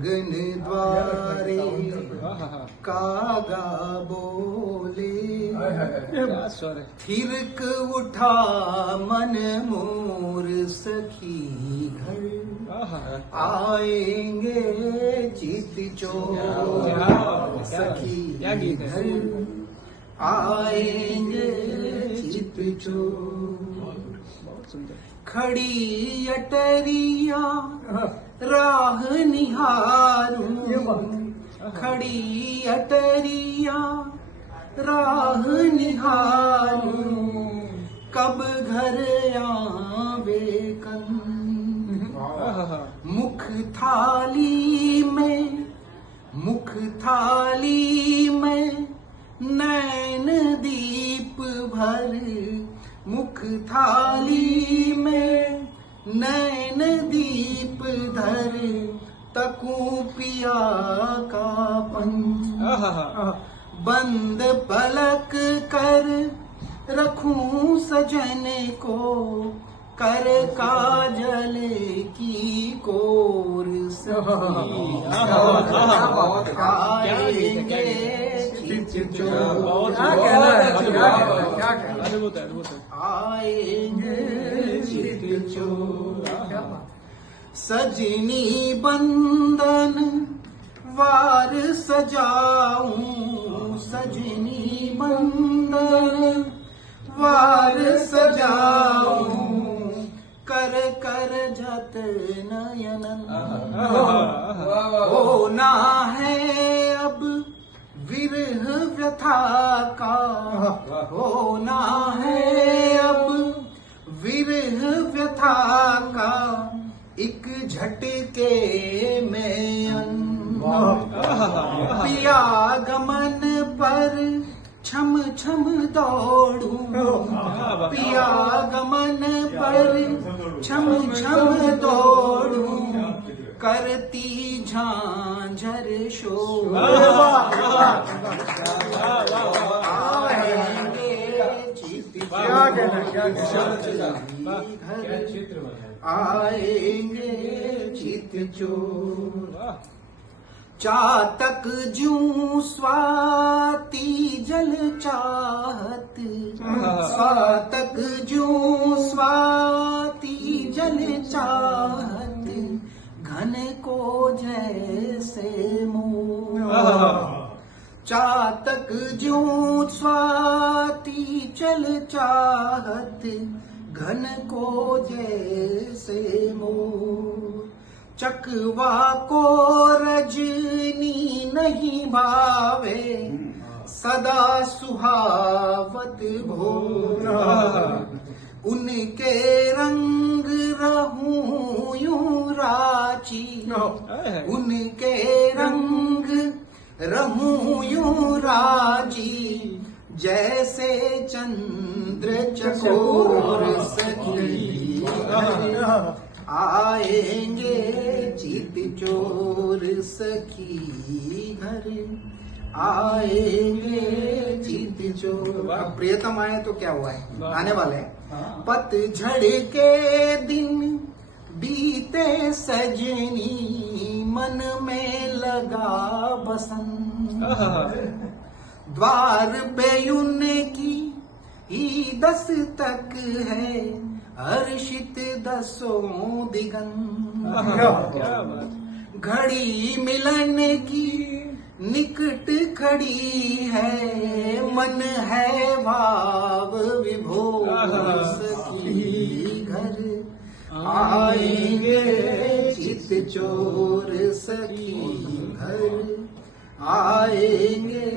आंगन द्वारे कागा बोले, थिरक उठा मन मोर सखी घर, आएंगे चित चोर सखी घर, आएंगे चित चोर। खड़ी अटरिया राह निहारूं, खड़ी अटरिया राह निहारूं, कब घर आवे कन। मुख थाली में नैन दीप भर, मुख थाली में नैन दीप धर, तकूं पिया का पंच। बंद पलक कर रखूं सजन को, कर काजल की कोर सखी आएंगे चित चोर, आएंगे चित चोर। सजनी बंदन वार सजाऊं, सजनी बंदन वार सजाऊं, कर कर जतन नयनन। होना है अब विरह व्यथा का, होना है अब विरह व्यथा का, एक झटके में पिया गमन पर छम छम दौड़ूं, पिया गमन पर छम छम दौड़ूं, करती झांझर शोर, आएंगे चित चोर, आएंगे चित चोर। चातक जूं स्वाति जल चाहत, चातक जूं स्वाति जल चाहत, घन को जैसे मोर। चातक जूं स्वाति जल चाहत, घन को जैसे मोर। चकवा को रजनी नहीं भावे, सदा सुहावत भोर। उनके रंग रहूं यूं राची, उनके रंग रहूं यूं राजी, जैसे चंद्र चकोर सखी आएंगे चित चोर सखी घर, आएंगे चित चोर। अब प्रियतम आए तो क्या हुआ है, आने वाले हैं। पतझड़ के दिन बीते सजनी, मन में लगा बसंत, द्वार पे उनकी ही दस्तक है, हर्षित दसों दिगंत। घड़ी मिलन की निकट खड़ी है, मन है भाव विभोर सखी घर, आएंगे चित चोर सखी घर, आएंगे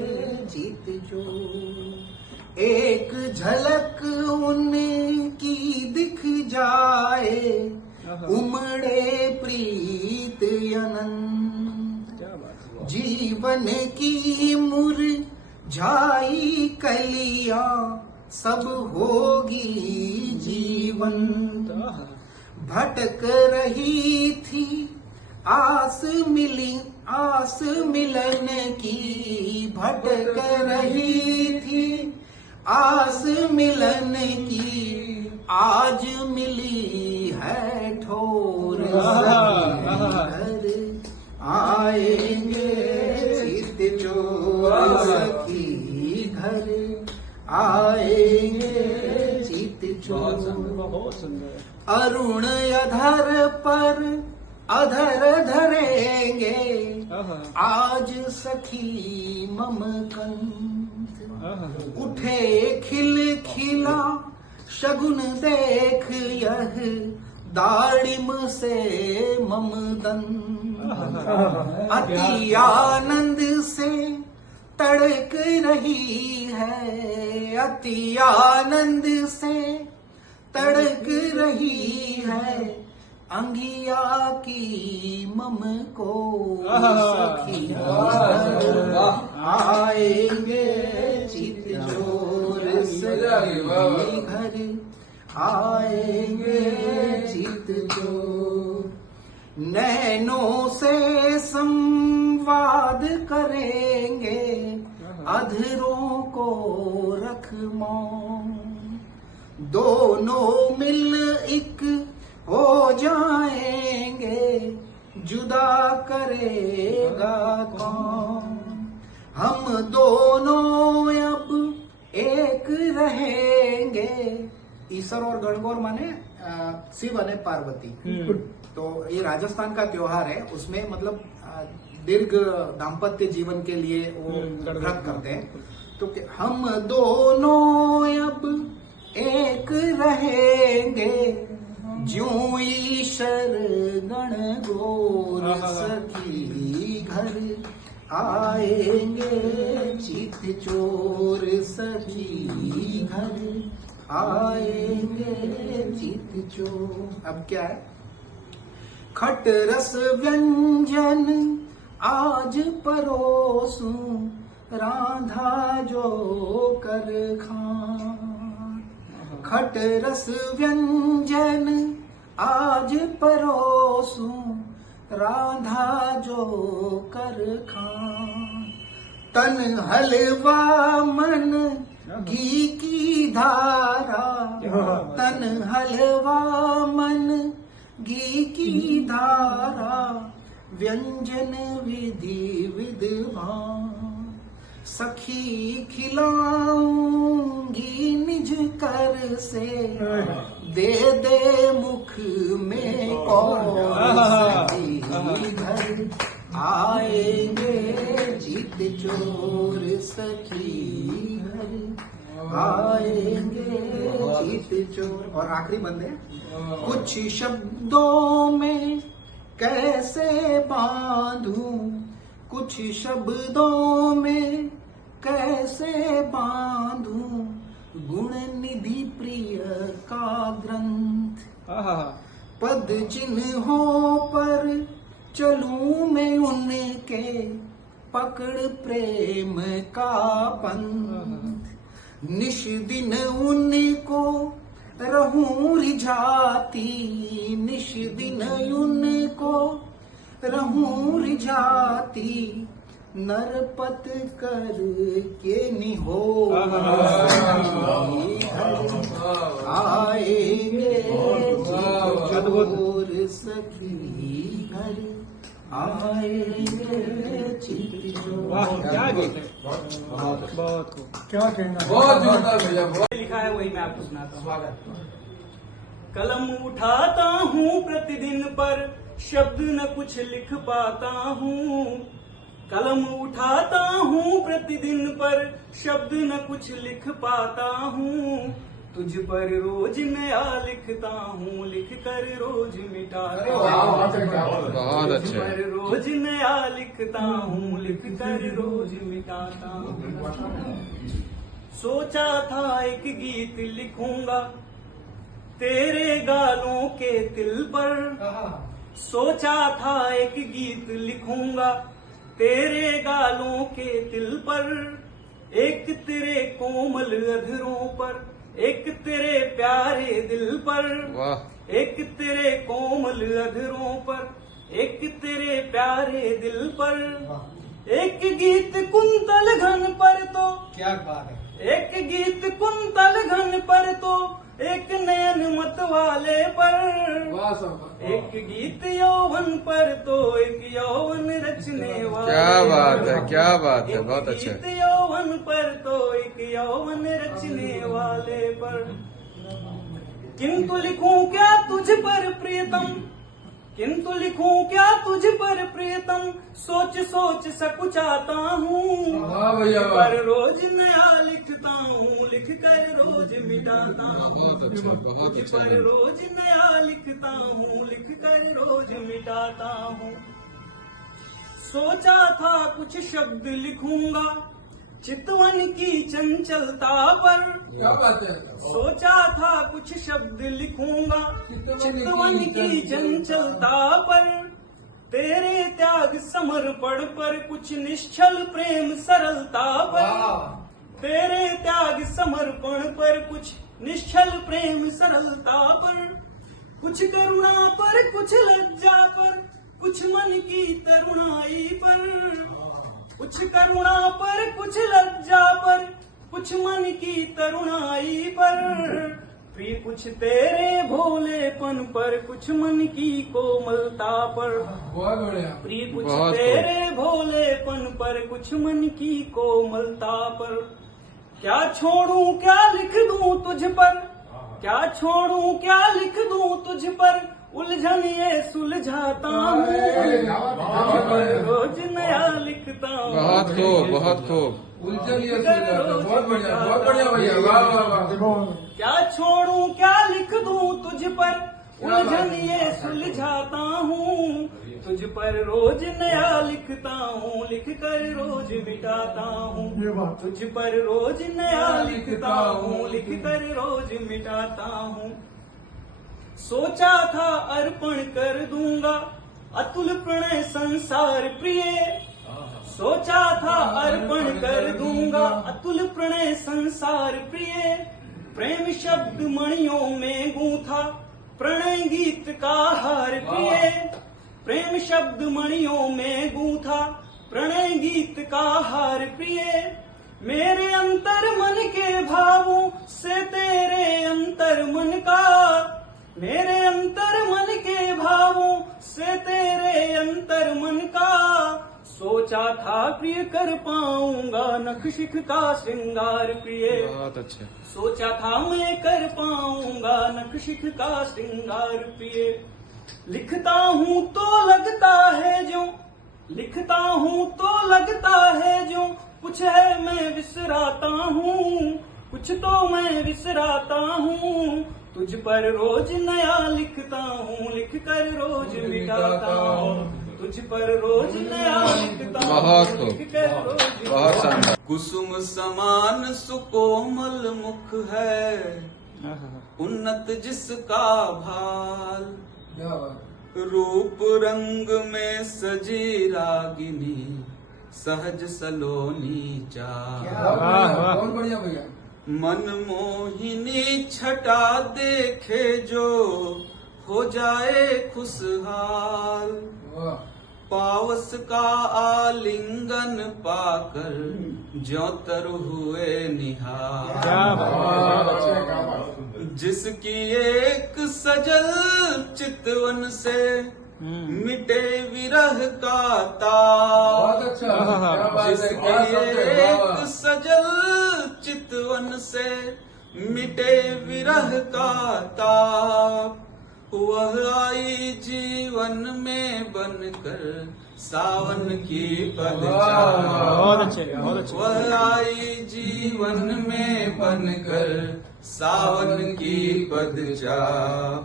चित चोर। एक झलक उनकी दिख जाए, उमड़े प्रीत अनंत, जीवन की मुरझाई कलियां सब होगी जीवंत। भटक रही थी आस मिली, आस मिलन की भटक रही थी, आस मिलन की आज मिली है ठोर। आएंगे चित चोर सखी घर, आएंगे चित चोर। अरुण अधर पर अधर धरेंगे, आज सखी मम कंठ। उठे खिल खिला शगुन देख यह, दाड़िम से मम दंत। अति आनंद से तड़क रही है, अति आनंद से तड़क रही है, अंगिया की मम को सखी। आएंगे चित चोर सखी घर, आएंगे चित चोर। नैनों से संवाद करेंगे, अधरों को रख मौन। दोनों मिल एक हो जाएंगे, जुदा करेगा कौन। हम दोनों अब एक रहेंगे। ईसर और गणगौर माने शिव और पार्वती। तो ये राजस्थान का त्योहार है, उसमें मतलब दीर्घ दाम्पत्य जीवन के लिए वो व्रत करते हैं। तो हम दोनों अब एक रहेंगे, ज्यों ईशर गण गौर सखी घर, आएंगे चित चोर सखी घर, आएंगे चित चोर। अब क्या है? खट रस व्यंजन आज परोसूं, राधा जो कर खां। खट रस व्यंजन आज परोसूं, राधा जो कर खां। तन हलवा मन घी की धारा, तन हलवा मन घी की धारा, व्यंजन विधि विद्वान। सखी खिलाऊंगी निज कर से, दे दे मुख में कौन सखी घर, आएंगे चित चोर सखी घर, आएंगे चित चोर। और आखिरी बंद है, कुछ शब्दों में कैसे बांधूं, कुछ शब्दों में कैसे बांधूं, गुण निधि प्रिय का ग्रंथ। पद चिन्हों पर चलूं मैं उनके, पकड़ प्रेम का पंथ। निश दिन उनको रहूं रिझाती, निश दिन उनको रहूं रिझाती, नरपत कर के निहो आएंगे चोर सखी घर, आएंगे चित चोर। क्या गीत है, बहुत क्या कहना, बहुत लिखा है वही मैं आपको सुनाता हूँ। कलम उठाता हूँ प्रतिदिन पर, शब्द न कुछ लिख पाता हूँ। कलम उठाता हूँ प्रतिदिन पर, शब्द न कुछ लिख पाता हूँ। तुझ पर रोज नया लिखता हूँ, लिख कर रोज मिटाता हूँ। तुझ पर रोज नया लिखता हूँ, लिख कर रोज मिटाता हूँ। सोचा था एक गीत लिखूंगा तेरे गालों के तिल पर, सोचा था एक गीत लिखूंगा तेरे गालों के तिल पर। एक तेरे कोमल अधरों पर, एक तेरे प्यारे दिल पर। एक तेरे कोमल अधरों पर, एक तेरे प्यारे दिल पर। एक गीत कुंतल घन पर तो, क्या बात है, एक गीत कुंतल घन पर तो, एक नयन मत वाले पर। एक गीत यौवन पर तो, एक यौवन रचने क्या बात है, बहुत अच्छा गीत यौवन पर तो एक यौवन रचने वाले पर, किंतु लिखूं क्या तुझ पर प्रियतम, किंतु लिखूं क्या तुझ पर प्रियतम, सोच सोच सकुचाता हूँ। पर रोज नया लिखता हूँ, लिख कर रोज मिटाता हूँ। बहुत अच्छा, बहुत अच्छा पर रोज नया लिखता हूँ, लिख कर रोज मिटाता हूँ। सोचा था कुछ शब्द लिखूंगा चितवन की चंचलता पर, क्या बात है। सोचा था कुछ शब्द लिखूंगा चितवन की चंचलता पर, तेरे त्याग समर्पण पर कुछ निश्चल प्रेम सरलता पर, तेरे त्याग समर्पण पर कुछ निश्चल प्रेम सरलता पर, कुछ करुणा पर कुछ लज्जा पर, कुछ मन की तरुणाई पर, कुछ करुणा पर कुछ लज्जा पर, कुछ मन की तरुणाई पर, प्रिय कुछ तेरे भोलेपन पर, कुछ मन की कोमलता पर, बहुत बढ़िया। प्रिय कुछ बहुत तेरे भोलेपन पर, कुछ मन की कोमलता पर, क्या छोड़ूं क्या लिख दूं तुझ पर, क्या छोड़ूं क्या लिख दूं तुझ पर, उलझन ये सुलझाता हूँ। रोज नया लिखता हूँ, बहुत खूब, बहुत खूब। उलझन ये बहुत बढ़िया, बहुत बढ़िया भैया, वाह वाह वाह। क्या छोड़ूं क्या लिख दूं तुझ पर, उलझन ये सुलझाता हूँ। तुझ पर रोज नया लिखता हूँ, लिख कर रोज मिटाता हूँ। तुझ पर रोज नया लिखता हूँ, लिख कर रोज मिटाता हूँ। सोचा था अर्पण कर दूंगा अतुल प्रणय संसार प्रिय, सोचा था अर्पण कर दूंगा अतुल प्रणय संसार प्रिय, प्रेम शब्द मणियों में गूंथा प्रणय गीत का हार प्रिय, प्रेम शब्द मणियों में गूंथा प्रणय गीत का हार प्रिय, मेरे अंतर मन के भावों से तेरे अंतर मन का, मेरे अंतर मन के भावों से तेरे अंतर मन का, सोचा था प्रिय कर पाऊंगा नखशिख का श्रृंगार प्रिय, बहुत अच्छा। सोचा था मैं कर पाऊंगा नखशिख का श्रृंगार प्रिय, लिखता हूँ तो लगता है जो, लिखता हूँ तो लगता है जो, कुछ है मैं विसराता हूँ, कुछ तो मैं विसराता हूँ। तुझ पर रोज नया लिखता हूँ, लिख कर रोज मिटाता हूँ। तुझ पर रोज नया लिखता हूँ, बहुत खूब, लिख कर रोज बहुत शानदार। कुसुम समान सुकोमल मुख है, उन्नत जिसका भाल, क्या बात। रूप रंग में सजी रागिनी, सहज सलोनी चाल, बहुत बढ़िया भैया। मन मोहिनी छटा देखे जो, हो जाए खुशहाल, वाह। पावस का आलिंगन पाकर ज्यों तर हुए निहार, जिसकी एक सजल चितवन से मिटे विरह का ताप, बहुत अच्छा। क्या बात है, जिसकी क्या शब्द है, वाह, एक वाह। सजल चितवन से मिटे विरह का ताप, वह आई जीवन में बनकर सावन की पदचार, बहुत अच्छे, बहुत अच्छे। वह आई जीवन में बनकर सावन की पदचार,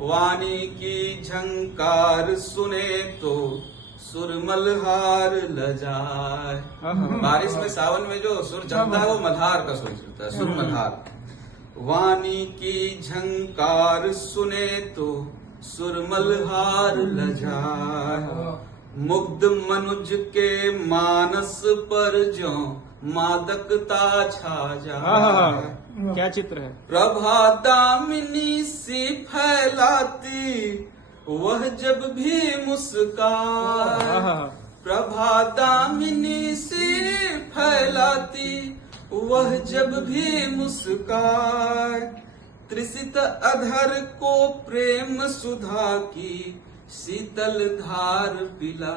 वाणी की झंकार सुने तो सुरमल हार लजाए। बारिश में सावन में जो सुर चलता है वो मल्हार का सुर चलता है, सुर मल्हार। वाणी की झंकार सुने तो सुरमल हार लजाए, मुग्ध मनुज के मानस पर जो मादकता छा जाए। क्या चित्र है। प्रभा दामिनी सी फैलाती वह जब भी मुस्काए, प्रभा दामिनी सी फैलाती वह जब भी मुस्काए, त्रिसित अधर को प्रेम सुधा की शीतल धार पिला,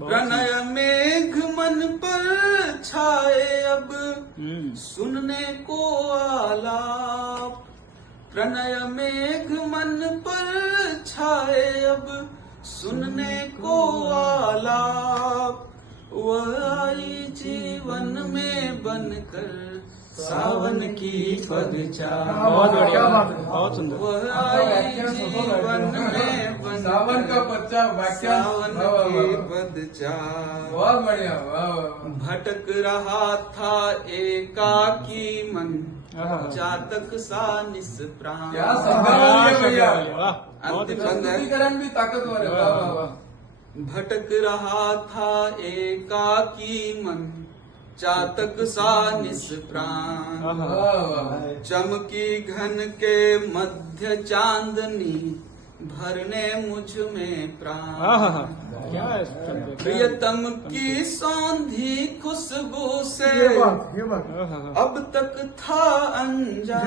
प्रणय सुनने को आलाप, प्रणय मेघ मन पर छाए अब सुनने को आलाप। वह आई जीवन में बनकर सावन की पद चाह। बहुत बढ़िया, बहुत सुंदर। वह आई जीवन में बनकर सावन का बच्चा व्याख्या सावन की पद चाह। बहुत बढ़िया, वाह वाह। भटक रहा था एकाकी मन, चातक सा निष्प्राण। क्या संगम है भैया, अंतिम बंद है। प्रस्तुतिकरण भी ताकतवर है, वाह वाह वाह। भटक रहा था एकाकी मन, चातक सा निष्प्राण। वाह वाह। चमकी घन के मध्य चांदनी, भरने मुझ में प्राण। क्या है? प्रियतम की सौंधी खुशबू से ये बात। अब तक था अनजान।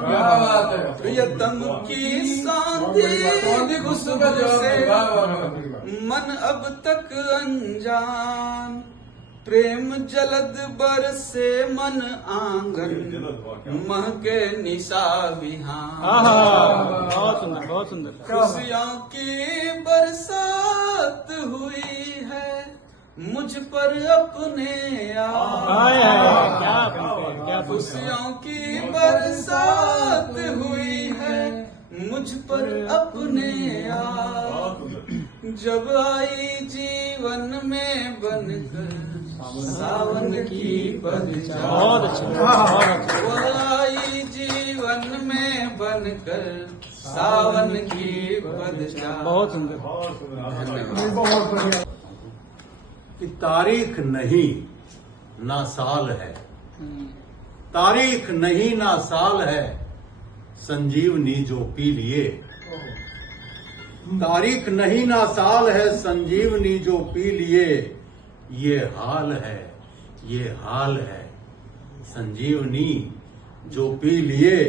क्या बात है। प्रियतम की सौंधी खुशबू से वाह वाह वाह। मन अब तक अनजान। प्रेम जलद बरसे मन आंगन, महके निशा विहान। बहुत सुंदर, बहुत सुंदर। खुशियों की बरसात हुई है मुझ पर अपने हाय आप। हाय, क्या बात है, क्या बात है। खुशियों की बरसात हुई है मुझ पर अपने आप। जब आई जीवन में बनकर सावन की पद चाह। बहुत अच्छे, बहुत अच्छे। वह आई जीवन में बनकर सावन की पद चाह। बहुत सुंदर। धन्यवाद। बहुत बढ़िया। कि तारीख नहीं ना साल है, तारीख नहीं ना साल है, संजीवनी जो पी लिए। तारीख नहीं ना साल है, संजीवनी जो पी लिए। ये हाल है, ये हाल है, संजीवनी जो पी लिए।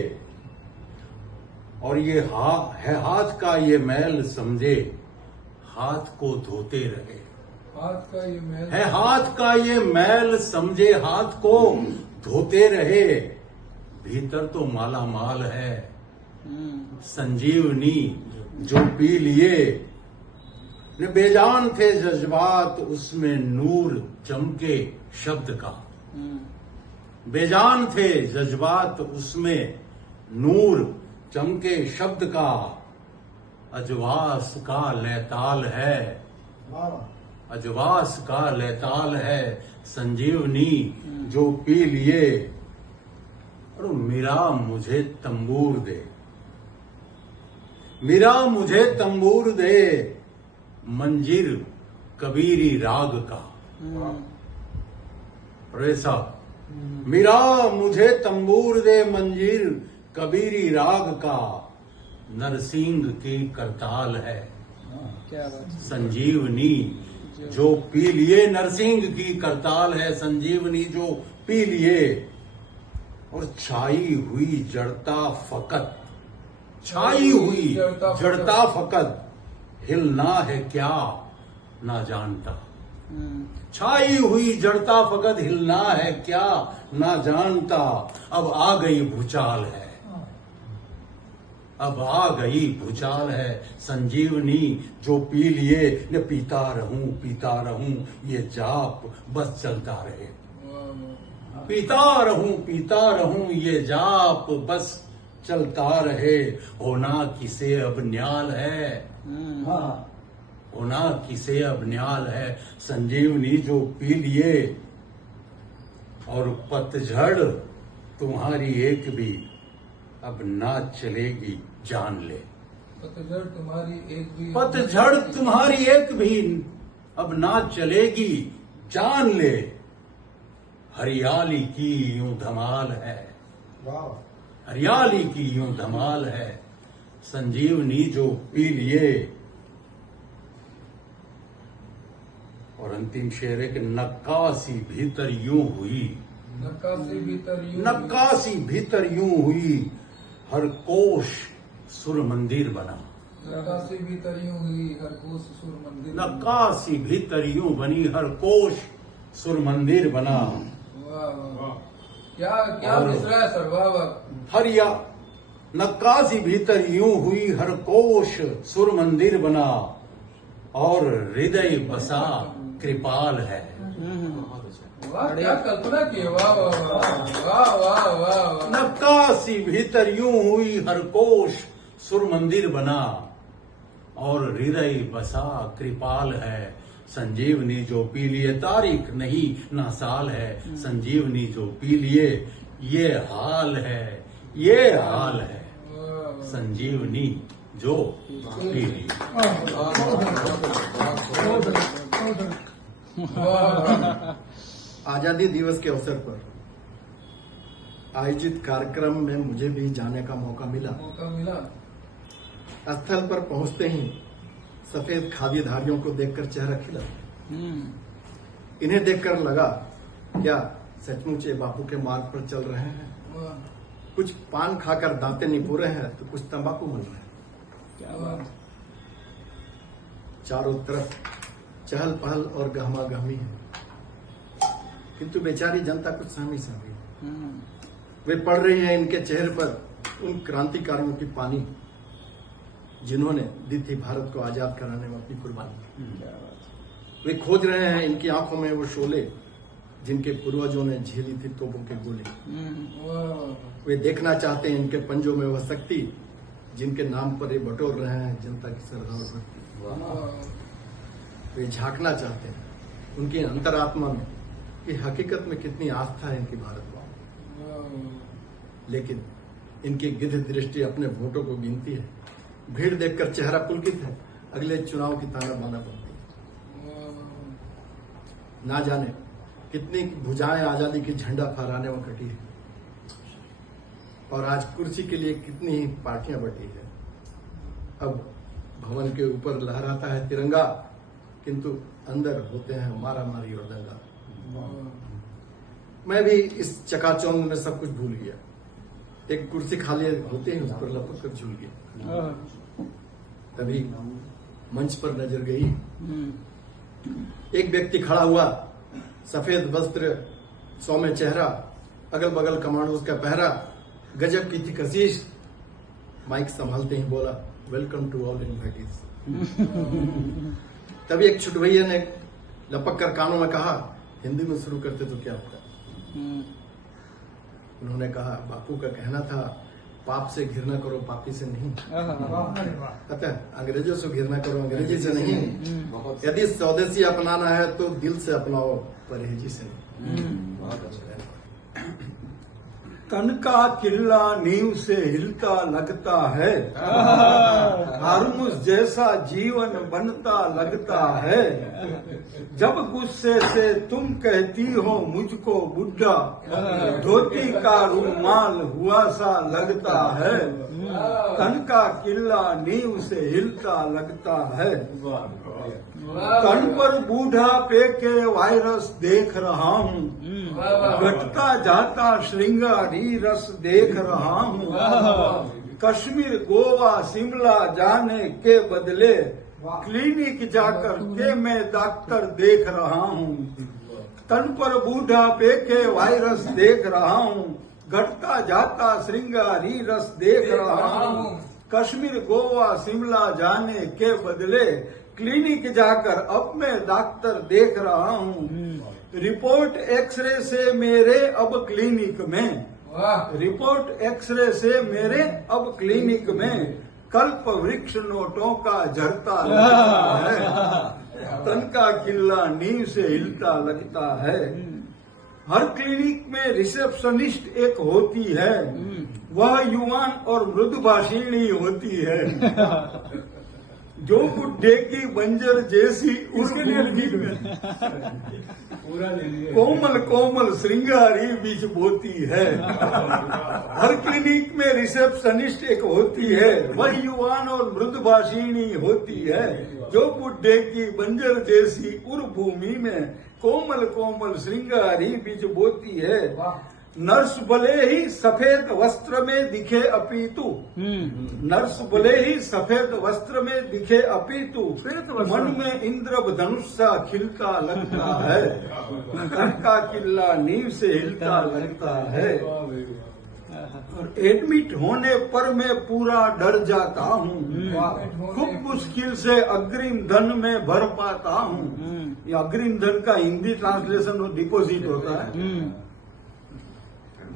और ये है हाथ का ये मैल समझे, हाथ को धोते रहे। हाथ का ये मैल है हाथ का ये मैल समझे, हाथ को धोते रहे। भीतर तो माला माल है, संजीवनी जो पी लिए। ने बेजान थे जज्बात, उसमें नूर चमके शब्द का। बेजान थे जज्बात, उसमें नूर चमके शब्द का। अजवास का लैताल है, अजवास का लैताल है, संजीवनी जो पी लिए। और मीरा मुझे तंबूर दे, मीरा मुझे तंबूर दे, मंजीर कबीरी राग का। ऐसा मीरा मुझे तंबूर दे, मंजीर कबीरी राग का। नरसिंह की करताल है, क्या बात है। संजीवनी जो पी लिए। नरसिंह की करताल है, संजीवनी जो पी लिए। और छाई हुई जड़ता फकत, छाई हुई जड़ता फकत, हिलना है क्या ना जानता। छाई हुई जड़ता फकत, हिलना है क्या ना जानता। अब आ गई भूचाल है, अब आ गई भूचाल है, संजीवनी जो पी लिए। न पीता रहूं ये जाप बस चलता रहे। पीता रहूं ये जाप बस चलता रहे। होना किसे अब न्याल है, होना किसे अब न्याल है, संजीवनी जो पी लिए। और पतझड़ तुम्हारी एक भी अब ना चलेगी जान ले। पतझड़ तुम्हारी एक भी पतझड़ तुम्हारी एक भी अब ना चलेगी जान ले। हरियाली की यूं धमाल है, हरियाली की यूं धमाल है, संजीवनी जो पी लिए। और अंतिम शेर है कि नक्काशी भीतर यूं हुई, नक्काशी भीतर यूं नक्काशी भीतर यूं हुई, हर कोश सुर मंदिर बना। नक्काशी भीतर यूं हुई, हर कोश सुर मंदिर। नक्काशी भीतर यूं बनी, हर कोश सुर मंदिर बना। वाह वाह। क्या क्या और- मिश्रा है स्वभाव। हर या नक्काशी भीतर यूं हुई हर कोश सुर मंदिर बना और हृदय बसा कृपाल है। वाह क्या कल्पना की है। वाह वाह वाह वाह वाह वाह वाह। नक्काशी भीतर यूं हुई हर कोश सुर मंदिर बना और हृदय बसा कृपाल है। संजीवनी जो पी लिए तारीख नहीं ना साल है। संजीवनी जो पी लिए ये हाल है, ये हाल है। संजीवनी जो पी लिए। आजादी दिवस के अवसर पर आयोजित कार्यक्रम में मुझे भी जाने का मौका मिला। मौका मिला। स्थल पर पहुंचते ही सफेद खादीधारियों को देखकर चेहरा खिला। इन्हें देखकर लगा क्या सचमुच ये बापू के मार्ग पर चल रहे हैं। वाह कुछ पान खाकर दांते निपो रहे हैं तो कुछ तंबाकू मल रहे हैं। क्या बात। चारों तरफ चहल पहल और गहमा गहमी है, किंतु बेचारी जनता कुछ सहमी सहमी है। वे पढ़ रही है इनके चेहरे पर उन क्रांतिकारियों की पानी जिन्होंने दी थी भारत को आजाद कराने में अपनी कुर्बानी। वे खोज रहे हैं इनकी आंखों में वो शोले जिनके पूर्वजों ने झेली थी तोपों के गोले। वाह वे देखना चाहते हैं इनके पंजों में वह शक्ति जिनके नाम पर ये बटोर रहे हैं जनता की श्रद्धा और भक्ति। वाह। वे झांकना चाहते हैं उनकी अंतरात्मा में कि हकीकत में कितनी आस्था है इनकी भारत में। लेकिन इनकी गिद्ध दृष्टि अपने वोटों को गिनती है। भीड़ देखकर चेहरा पुलकित है, अगले चुनाव की ताना बाना बनती है। ना जाने कितनी भुजाएं आजादी की झंडा फहराने में कटी है और आज कुर्सी के लिए कितनी ही पार्टियां बटी है। अब भवन के ऊपर लहराता है तिरंगा, किंतु अंदर होते हैं मारा मारी और दंगा। मैं भी इस चकाचौंध में सब कुछ भूल गया। एक कुर्सी खाली होते ही उस पर लपक कर झूल गया। तभी मंच पर नजर गई, एक व्यक्ति खड़ा हुआ, सफेद वस्त्र, सौम्य चेहरा, अगल बगल कमांडोज का पहरा, गजब की थी कशिश। माइक संभालते ही बोला, वेलकम टू ऑल इनवाइटीज। तभी एक छुटभैया ने लपक कर कानों में कहा, हिंदी में शुरू करते तो क्या होता। उन्होंने कहा, बापू का कहना था पाप से घृणा करो पापी से नहीं। अतः अंग्रेजों से घृणा करो अंग्रेजी से नहीं। यदि स्वदेशी अपनाना है तो दिल से अपनाओ परहेजी से नहीं। बहुत अच्छा है। तन का किल्ला नींव से हिलता लगता है, हारमुस जैसा जीवन बनता लगता है। जब गुस्से से तुम कहती हो मुझको बुड्ढा, धोती का रुमाल हुआ सा लगता है। तन का किल्ला नींव से हिलता लगता है। तन पर बूढ़ा पे के वायरस देख रहा हूँ, घटता जाता श्रृंगारी रस देख रहा हूँ। कश्मीर गोवा शिमला जाने के बदले क्लिनिक जाकर के मैं डॉक्टर देख रहा हूँ। तन पर बूढ़ा पे के वायरस देख रहा हूँ, घटता जाता श्रृंगारी रस देख रहा हूँ। कश्मीर गोवा शिमला जाने के बदले क्लिनिक जाकर अब मैं डॉक्टर देख रहा हूँ। रिपोर्ट एक्सरे से मेरे अब क्लिनिक में, रिपोर्ट एक्सरे से मेरे अब क्लिनिक में कल्प वृक्ष नोटों का झरता लगता है। तन का किल्ला नींव से हिलता लगता है। हर क्लिनिक में रिसेप्शनिस्ट एक होती है, वह युवान और मृदुभाषिणी होती है। जो बुड्ढे की बंजर जैसी कोमल कोमल श्रृंगारी बीज बोती है। हर क्लिनिक में रिसेप्शनिस्ट एक होती है, वह युवान और मृदुभाषिणी होती है। जो बुड्ढे की बंजर जैसी उर भूमि में कोमल कोमल श्रृंगारी बीज बोती है। नर्स भले ही सफेद वस्त्र में दिखे अपितु, नर्स भले ही सफेद वस्त्र में दिखे अपितु मन में इंद्रधनुष सा खिलता लगता है, घर का किला नींव से हिलता लगता है। और एडमिट होने पर मैं पूरा डर जाता हूँ, खूब मुश्किल से अग्रिम धन में भर पाता हूँ। ये अग्रिम धन का हिंदी ट्रांसलेशन डिपॉजिट होता है।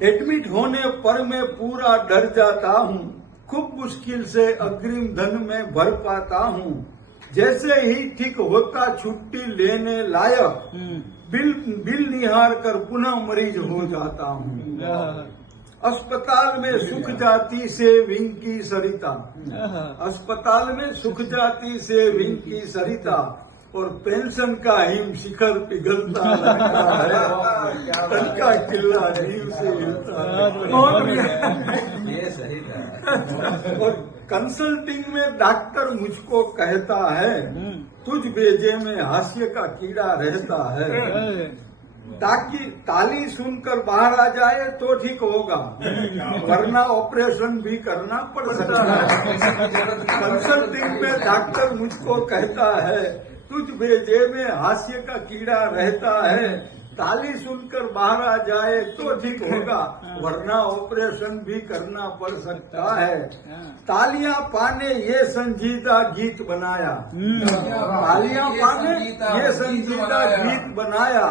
एडमिट होने पर मैं पूरा डर जाता हूँ, खूब मुश्किल से अग्रिम धन में भर पाता हूँ। जैसे ही ठीक होता छुट्टी लेने लायक बिल निहार कर पुनः मरीज हो जाता हूँ। अस्पताल में सुख जाती से विंग की सरिता, अस्पताल में सुख जाती से विंग की सरिता और पेंशन का हिम शिखर पिघलता लगता है, तन का किला नींव से हिलता। ये सही था। और कंसल्टिंग में डॉक्टर मुझको कहता है, तुझ बेजे में हास्य का कीड़ा रहता है, ताकि ताली सुनकर बाहर आ जाए तो ठीक होगा, वरना ऑपरेशन भी करना पड़ सकता है। कंसल्टिंग में डॉक्टर मुझको कहता है, तुझ बेजे में हास्य का कीड़ा रहता है, ताली सुनकर बाहर आ जाए तो ठीक होगा, वरना ऑपरेशन भी करना पड़ सकता है। तालियां पाने ये संजीदा गीत बनाया, तालियां पाने ये संजीदा गीत बनाया,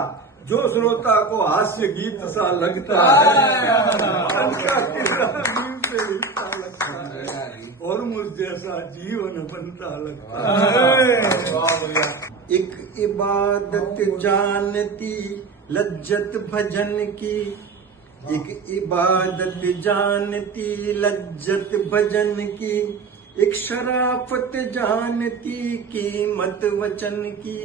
जो श्रोता को हास्य गीत सा लगता है, उनका किस्सा दिल से हिलता लगता है और मुझ जैसा जीवन बनता लगता है। एक इबादत जानती लज्जत भजन की, एक इबादत जानती लज्जत भजन की, एक शराफत जानती कीमत वचन की।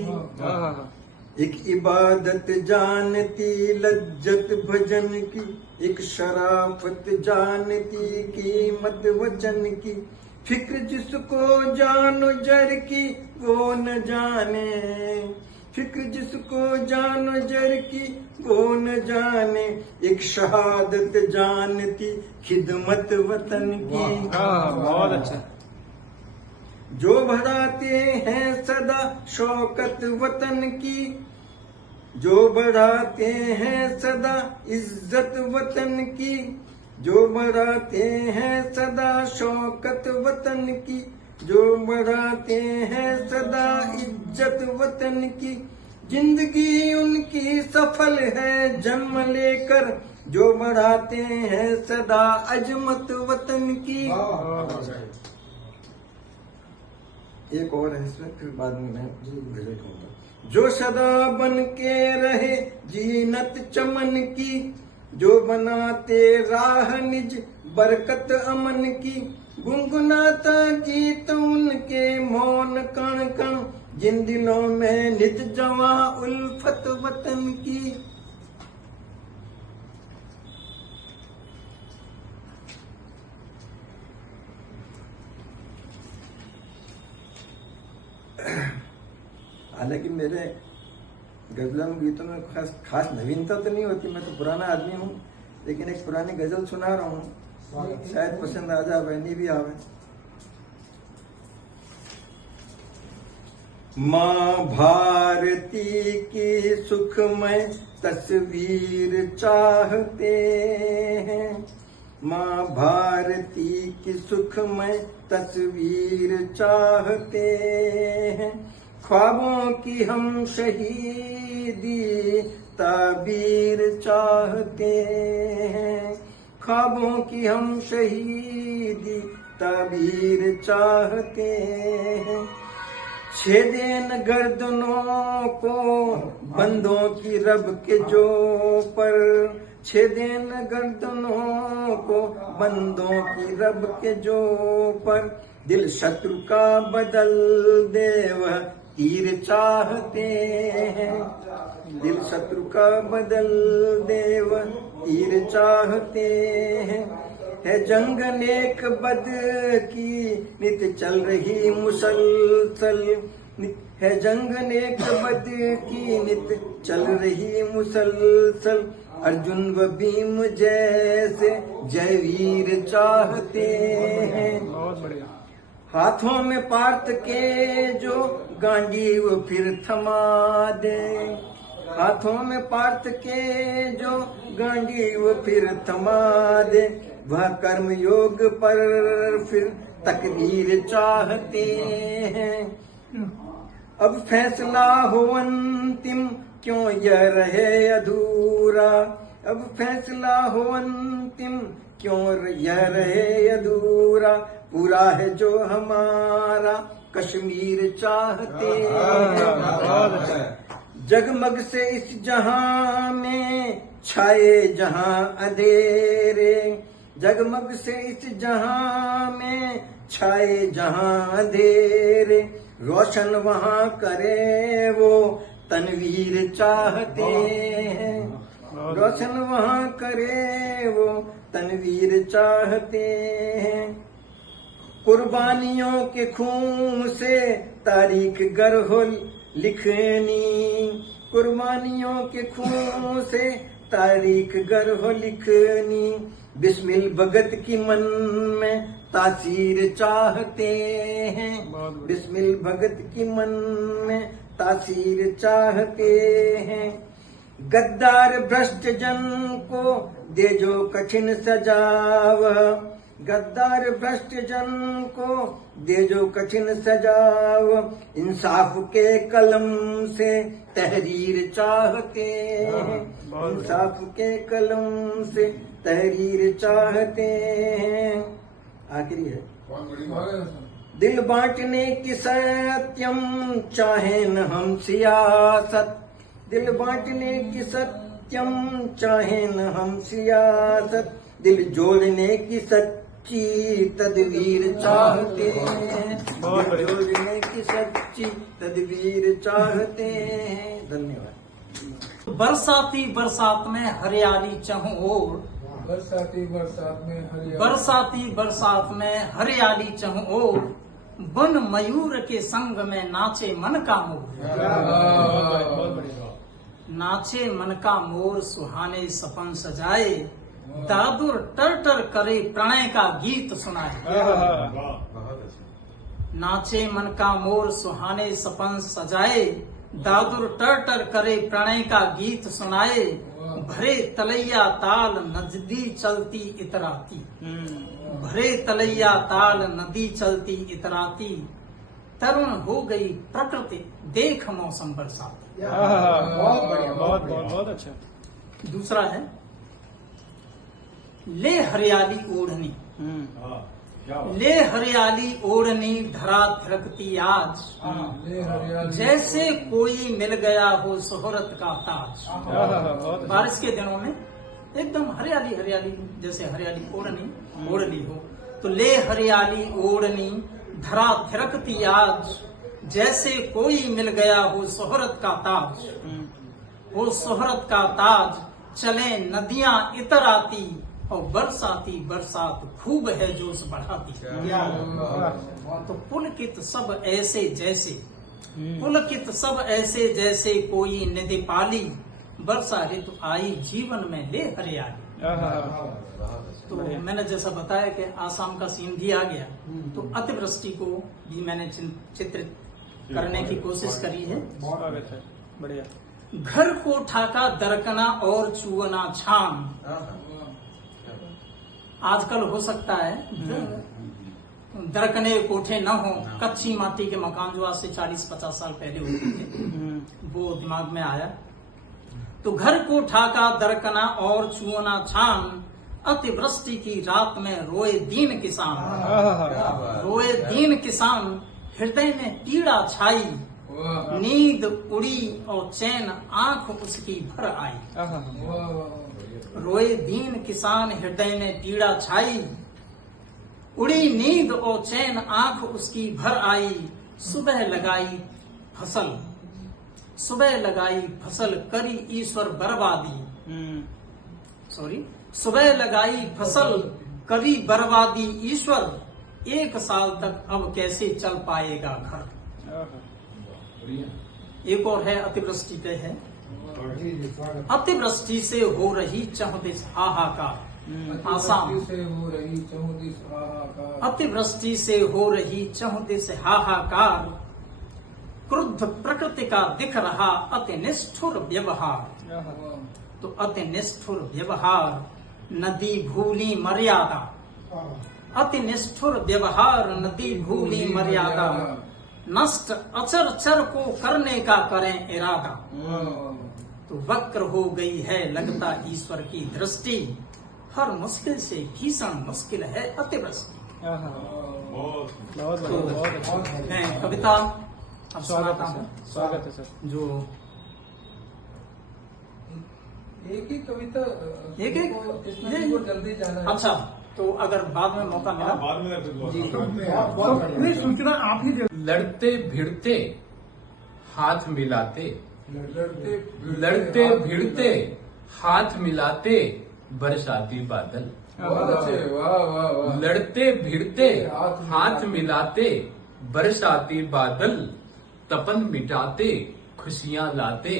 एक इबादत जानती लज्जत भजन की, एक शराफत जानती कीमत वचन की। फिक्र जिसको जानो जर की वो न जाने, फिक्र जिसको जानो जर की वो न जाने। एक शहादत जानती खिदमत वतन की। बहुत अच्छा। जो बढ़ाते हैं सदा शौकत वतन की, जो बढ़ाते हैं सदा इज्जत वतन की, जो बढ़ाते हैं सदा शौकत वतन की, जो बढ़ाते हैं सदा इज्जत वतन की। जिंदगी उनकी सफल है जन्म लेकर, जो बढ़ाते हैं सदा अजमत वतन की। एक और है इसमें, फिर बाद में मैं रिलेट होऊंगा। जो सदा बन के रहे जीनत चमन की, जो बनाते राह निज बरकत अमन की। गुनगुनाता गीत उनके मौन कण कण, जिन दिलों में नित जवा उल्फत वतन की। हालांकि मेरे गजलों गीतों में खास नवीनता तो नहीं होती, मैं तो पुराना आदमी हूँ, लेकिन एक पुरानी गजल सुना रहा हूँ, शायद पसंद आ जाए, नहीं भी आवे। माँ भारती की सुखमय तस्वीर चाहते हैं, माँ भारती की सुखमय तस्वीर चाहते हैं। ख्वाबों की हम शहीदी ताबीर चाहते हैं, ख्वाबों की हम शहीदी ताबीर चाहते हैं। छेदेन गर्दनों को बंदों की रब के जो पर, छेदेन गर्दनों को बंदों की रब के जो पर। दिल शत्रु का बदल दे वह तीर चाहते हैं, दिल शत्रु का बदल दे वह तीर चाहते हैं। है जंग नेक बद की नित चल रही मुसलसल, है जंग नेक बद की नित चल रही मुसलसल। अर्जुन व भीम जैसे जय वीर चाहते हैं। बहुत बढ़िया। हाथों में पार्थ के जो गांडीव फिर थमा दे, हाथों में पार्थ के जो गांडीव फिर थमा दे, वह कर्म योग पर फिर तकदीर चाहते हैं। अब फैसला हो अंतिम क्यों यह रहे अधूरा, अब फैसला हो अंतिम क्यों यह रहे अधूरा, पूरा है जो हमारा कश्मीर चाहते हैं। जगमग से इस जहां में छाए जहां अंधेरे, जगमग से इस जहां में छाए जहां अंधेरे, रोशन वहां करे वो तनवीर चाहते हैं, रोशन वहां करे वो तनवीर चाहते हैं। कुर्बानियों के खून से तारीख गर हो लिखनी, कुर्बानियों के खून से तारीख गर हो लिखनी, बिस्मिल भगत की मन में तासीर चाहते हैं, बिस्मिल भगत की मन में तासीर चाहते हैं। गद्दार भ्रष्ट जन को दे जो कठिन सजाव, गद्दार भ्रष्ट जन को दे जो कठिन सजाव, इंसाफ के कलम से तहरीर चाहते हैं, इंसाफ के कलम से तहरीर चाहते हैं। आखिरी है, दिल बांटने की सत्यम चाहे न हम सियासत, दिल बांटने की सत्यम चाहे न हम सियासत, दिल जोड़ने की सच्ची तदबीर चाहते हैं, दिल जोड़ने की सच्ची तदबीर चाहते हैं। धन्यवाद। बरसाती बरसात में हरियाली चाहूं ओर, बरसाती बरसात में हरियाली, बरसाती बरसात में हरियाली चाहूं ओर, बन मयूर के संग में नाचे मन का मोर, नाचे मन का मोर सुहाने सपन सजाए, दादुर टर टर करे प्रणय का गीत सुनाए। नाचे मन का मोर सुहाने सपन सजाए, दादुर टर टर करे प्रणय का गीत सुनाए, भरे तलैया ताल नदी चलती इतराती, भरे तलैया ताल नदी चलती इतराती, तरुण हो गई प्रकृति देख मौसम बरसाती। बहुत बढ़िया, बहुत अच्छा। दूसरा है, ले हरियाली ओढ़नी, ले हरियाली ओढ़नी धरा थिरकती आज, ले हरियाली, जैसे कोई मिल गया हो शोहरत का ताज। बारिश के दिनों में एकदम हरियाली हरियाली, जैसे हरियाली ओढ़नी ओढ़ ली हो, तो ले हरियाली ओढ़नी धरा थिरकती आज, जैसे कोई मिल गया हो शोहरत का ताज, वो शोहरत का ताज, चले नदियां इतर आती और बरसाती बरसात खूब है जोश बढ़ाती। तो पुलकित सब ऐसे जैसे, पुलकित सब ऐसे जैसे कोई निधि पाली, वर्षा ऋतु आई जीवन में ले हरियाली। तो मैंने जैसा बताया कि आसाम का सीन भी आ गया, तो अतिवृष्टि को भी मैंने चित्रित करने की कोशिश करी है। बढ़िया। घर को ठाका दरकना और चुअना छान। आजकल हो सकता है दरकने कोठे न हो, कच्ची माटी के मकान जो आज से 40-50 साल पहले होते थे, वो दिमाग में आया। तो घर को ठाका दरकना और चुअना छान, अतिवृष्टि की रात में रोए दीन किसान, रोए दीन किसान, हृदय में पीड़ा छाई, नींद उड़ी और चैन आंख उसकी भर आई। रोए दीन किसान, हृदय में पीड़ा छाई, उड़ी नींद और चैन आंख उसकी भर आई। सुबह लगाई फसल, सुबह लगाई फसल, करी ईश्वर बर्बादी। सॉरी, सुबह लगाई फसल, करी बर्बादी ईश्वर, 1 साल तक अब कैसे चल पाएगा घर। एक और है, अतिवृष्टि पे है। अतिवृष्टि से हो रही चहुदिस हाहाकार। आसाम। से हो रही चहुदिस हाहाकार। अतिवृष्टि से हो रही चहुदिस हाहाकार, क्रुद्ध प्रकृति का दिख रहा अति निष्ठुर व्यवहार। तो अति निष्ठुर व्यवहार, नदी भूली मर्यादा। अति निष्ठुर व्यवहार, नदी भूली मर्यादा। नष्ट अचर चर को करने का करें इरादा। तो वक्र हो गई है लगता ईश्वर की दृष्टि, हर मुश्किल से भीषण मुश्किल है अतिवृष्टि। मैं कविता अब सुनाता हूँ। स्वागत है सर। जो एक ही कविता एक एक कृष्ण को जल्दी जाना है। अच्छा, तो अगर बाद में मौका मिला लड़ते भिड़ते हाथ मिलाते, लड़ते भिड़ते हाथ मिलाते बरसाती बादल। बहुत अच्छे, वाह वाह वाह। लड़ते भिड़ते हाथ मिलाते बरसाती बादल, तपन मिटाते खुशियां लाते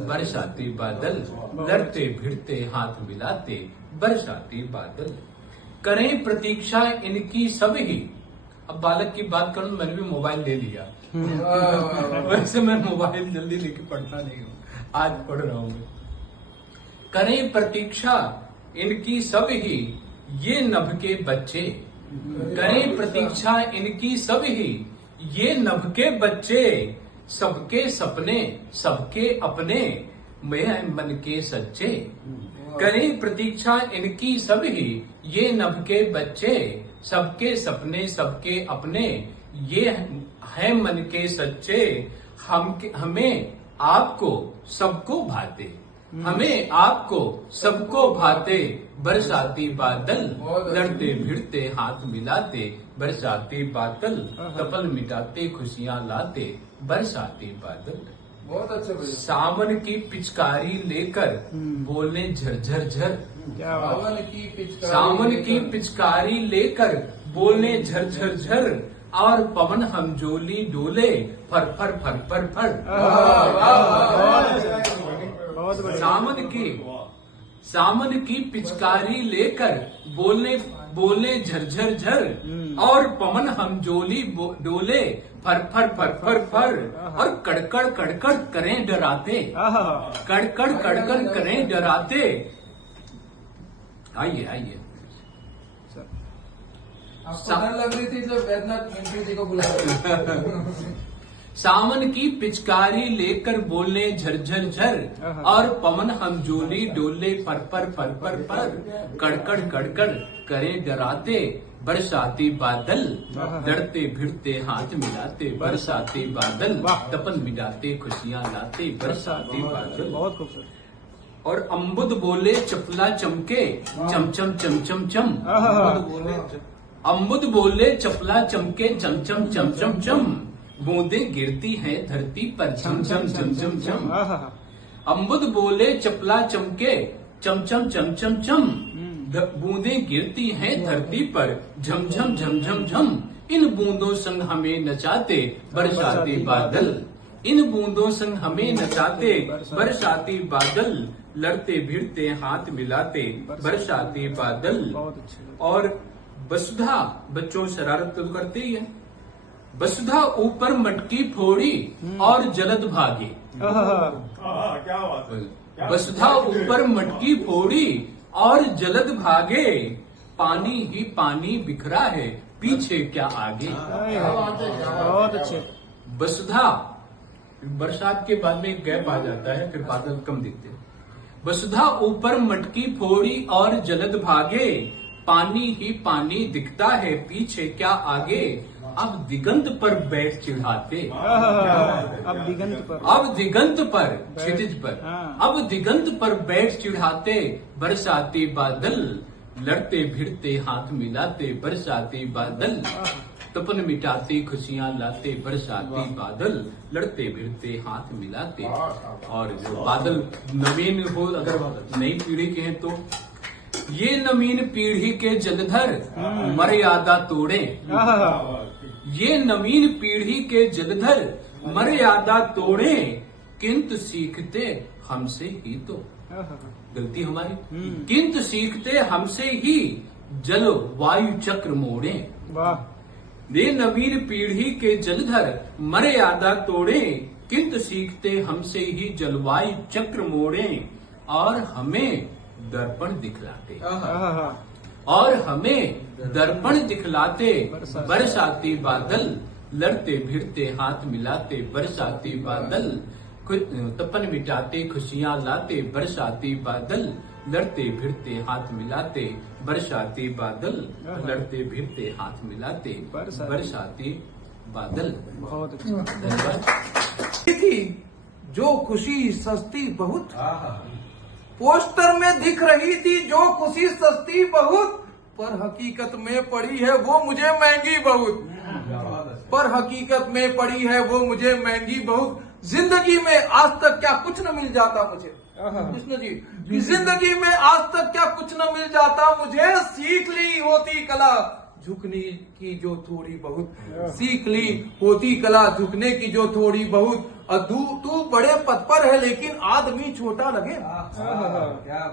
बरसाती बादल। लड़ते भिड़ते हाथ मिलाते बरसाती बादल, करें प्रतीक्षा इनकी सब ही। अब बालक की बात करूं, मैंने भी मोबाइल ले लिया। वैसे मैं मोबाइल जल्दी लेके पढ़ता नहीं हूँ, आज पढ़ रहा हूँ। करें प्रतीक्षा इनकी सब ही ये नभ के बच्चे, करें प्रतीक्षा इनकी सब ही ये नभ के बच्चे। सबके सपने सबके अपने, मैं मन के सच्चे। करें प्रतीक्षा इनकी सब ही ये नभ के बच्चे, सबके सपने सबके अपने, ये है मन के सच्चे। हमें आपको सबको भाते, हमें आपको सबको भाते बरसाती बादल। लड़ते भिड़ते हाथ मिलाते बरसाती बादल, तपन मिटाते खुशियां लाते बरसाती बादल। बहुत अच्छा भैया। सावन की पिचकारी लेकर बोलने झरझर झर। सावन की पिचकारी लेकर बोलने झरझर झर, और पवन हमजोली डोले फर फर फर फर फर। सावन की पिचकारी लेकर बोलने झरझर झर, और पवन हमजोली डोले फर फर फर फर फर। और कड़कड़ कड़कड़ करें डराते, कड़कड़ कड़कड़ करें डराते। आइए आइए। लग रही थी जब वैद्यनाथ जी को बुला सावन की पिचकारी लेकर बोलने झरझर झर, और पवन हमजोली डोले फर फर फर फर फर। कड़कड़ कड़कड़ करें डराते बरसाती बादल, लड़ते भिड़ते हाथ मिलाते बरसाती बादल, तपन मिटाते खुशियां लाते बरसाती बादल। बहुत खूबसूरत। और अम्बुद बोले चपला चमके चमचम चमचम चम। अम्बुद बोले चपला चमके चमचम चमचम चम, बूंदें गिरती हैं धरती पर झमझम झमझम झम। अम्बुद बोले चपला चमके चमचम चमचम चम, बूंदें गिरती हैं धरती पर झमझम झमझम झम। इन बूंदों संग हमें नचाते बरसाती बादल, इन बूंदों संग हमें नचाते बरसाती बादल। लड़ते भिड़ते हाथ मिलाते बरसाती बादल। और वसुधा, बच्चों शरारत तो करते ही है। वसुधा ऊपर मटकी फोड़ी और जलद भागे। क्या बात है। वसुधा ऊपर मटकी फोड़ी और जलद भागे, पानी ही पानी बिखरा है पीछे क्या आगे। बहुत अच्छे। वसुधा, बरसात के बाद में एक गैप आ जाता है, फिर बादल कम दिखते हैं। वसुधा ऊपर मटकी फोड़ी और जलद भागे, पानी ही पानी दिखता है पीछे क्या आगे। अब दिगंत पर बैठ चिढ़ाते, अब दिगंत पर क्षितिज पर, अब दिगंत पर बैठ चिढ़ाते बरसाती बादल। लड़ते भिड़ते हाथ मिलाते बरसाती बादल, तपन मिटाते खुशियां लाते बरसाती बादल। लड़ते भिड़ते हाथ मिलाते। और जो बादल नवीन हो, अगर नई पीढ़ी के हैं तो ये नवीन पीढ़ी के जलधर मर्यादा तोड़े। ये नवीन पीढ़ी के जलधर मर्यादा तोड़े, किंतु सीखते हमसे ही तो। गलती हमारी। किंतु सीखते हमसे ही जल वायु चक्र मोड़े। वे नवीन पीढ़ी के जलधर मर्यादा तोड़े, किंतु सीखते हमसे ही जलवायु चक्र मोड़े, और हमें दर्पण दिखलाते, और हमें दर्पण दिखलाते बरसाती बादल, लड़ते भिड़ते हाथ मिलाते बरसाती बादल, तपन मिटाते खुशियां लाते बरसाती बादल, लड़ते भिड़ते हाथ मिलाते बरसाती बादल, लड़ते भिड़ते हाथ मिलाते बरसाती बादल। बहुत अच्छा। थी जो खुशी सस्ती बहुत, पोस्टर में दिख रही थी जो खुशी सस्ती बहुत, पर हकीकत में पड़ी है वो मुझे महंगी बहुत, पर हकीकत में पड़ी है वो मुझे महंगी बहुत। जिंदगी में आज तक क्या कुछ न मिल जाता मुझे, कृष्ण जी, कि जिंदगी में आज तक क्या कुछ न मिल जाता मुझे, सीख ली होती कला झुकने की जो थोड़ी बहुत, सीख ली होती कला झुकने की जो थोड़ी बहुत। तू बड़े पद पर है लेकिन आदमी छोटा लगे,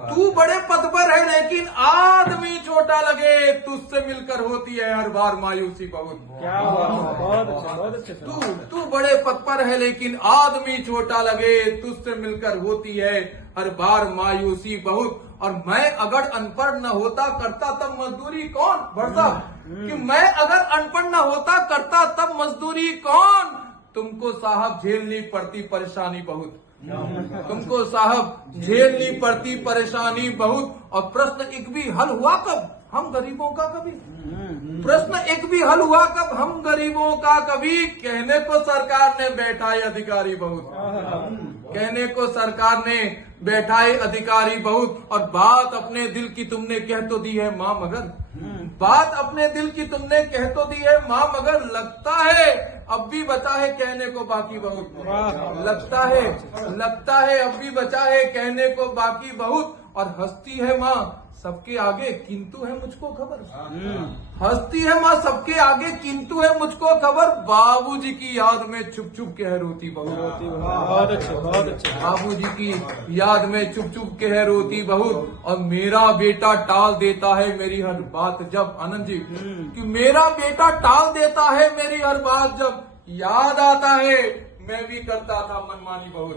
तू बड़े पद पर है लेकिन आदमी छोटा लगे, तुझसे मिलकर होती है हर बार मायूसी बहुत। बहुत अच्छा। तू बड़े पद पर है लेकिन आदमी छोटा लगे, तुझसे मिलकर होती है हर बार मायूसी बहुत। और मैं अगर अनपढ़ न होता करता तब मजदूरी कौन भरता, कि मैं अगर अनपढ़ न होता करता तब मजदूरी कौन। तुमको साहब झेलनी पड़ती परेशानी बहुत, तुमको साहब झेलनी पड़ती परेशानी बहुत। और प्रश्न एक भी हल हुआ कब हम गरीबों का कभी, प्रश्न एक भी हल हुआ कब हम गरीबों का कभी। कहने को सरकार ने बैठाए अधिकारी बहुत, कहने को सरकार ने बैठाए अधिकारी बहुत। और बात अपने दिल की तुमने कह तो दी है माँ मगर, बात अपने दिल की तुमने कह तो दी है माँ मगर, लगता है अब भी बचा है कहने को बाकी बहुत, लगता है अब भी बचा है कहने को बाकी बहुत। और हंसती है माँ सबके आगे किंतु है मुझको खबर, हंसती है माँ सबके आगे किंतु है मुझको खबर। बाबूजी की याद में चुप चुप के है रोती बहुत, बहुत अच्छा। बाबूजी की याद में चुप चुप के है रोती बहुत। और मेरा बेटा टाल देता है मेरी हर बात जब, आनंद जी, कि मेरा बेटा टाल देता है मेरी हर बात जब। याद आता है मैं भी करता था मनमानी बहुत,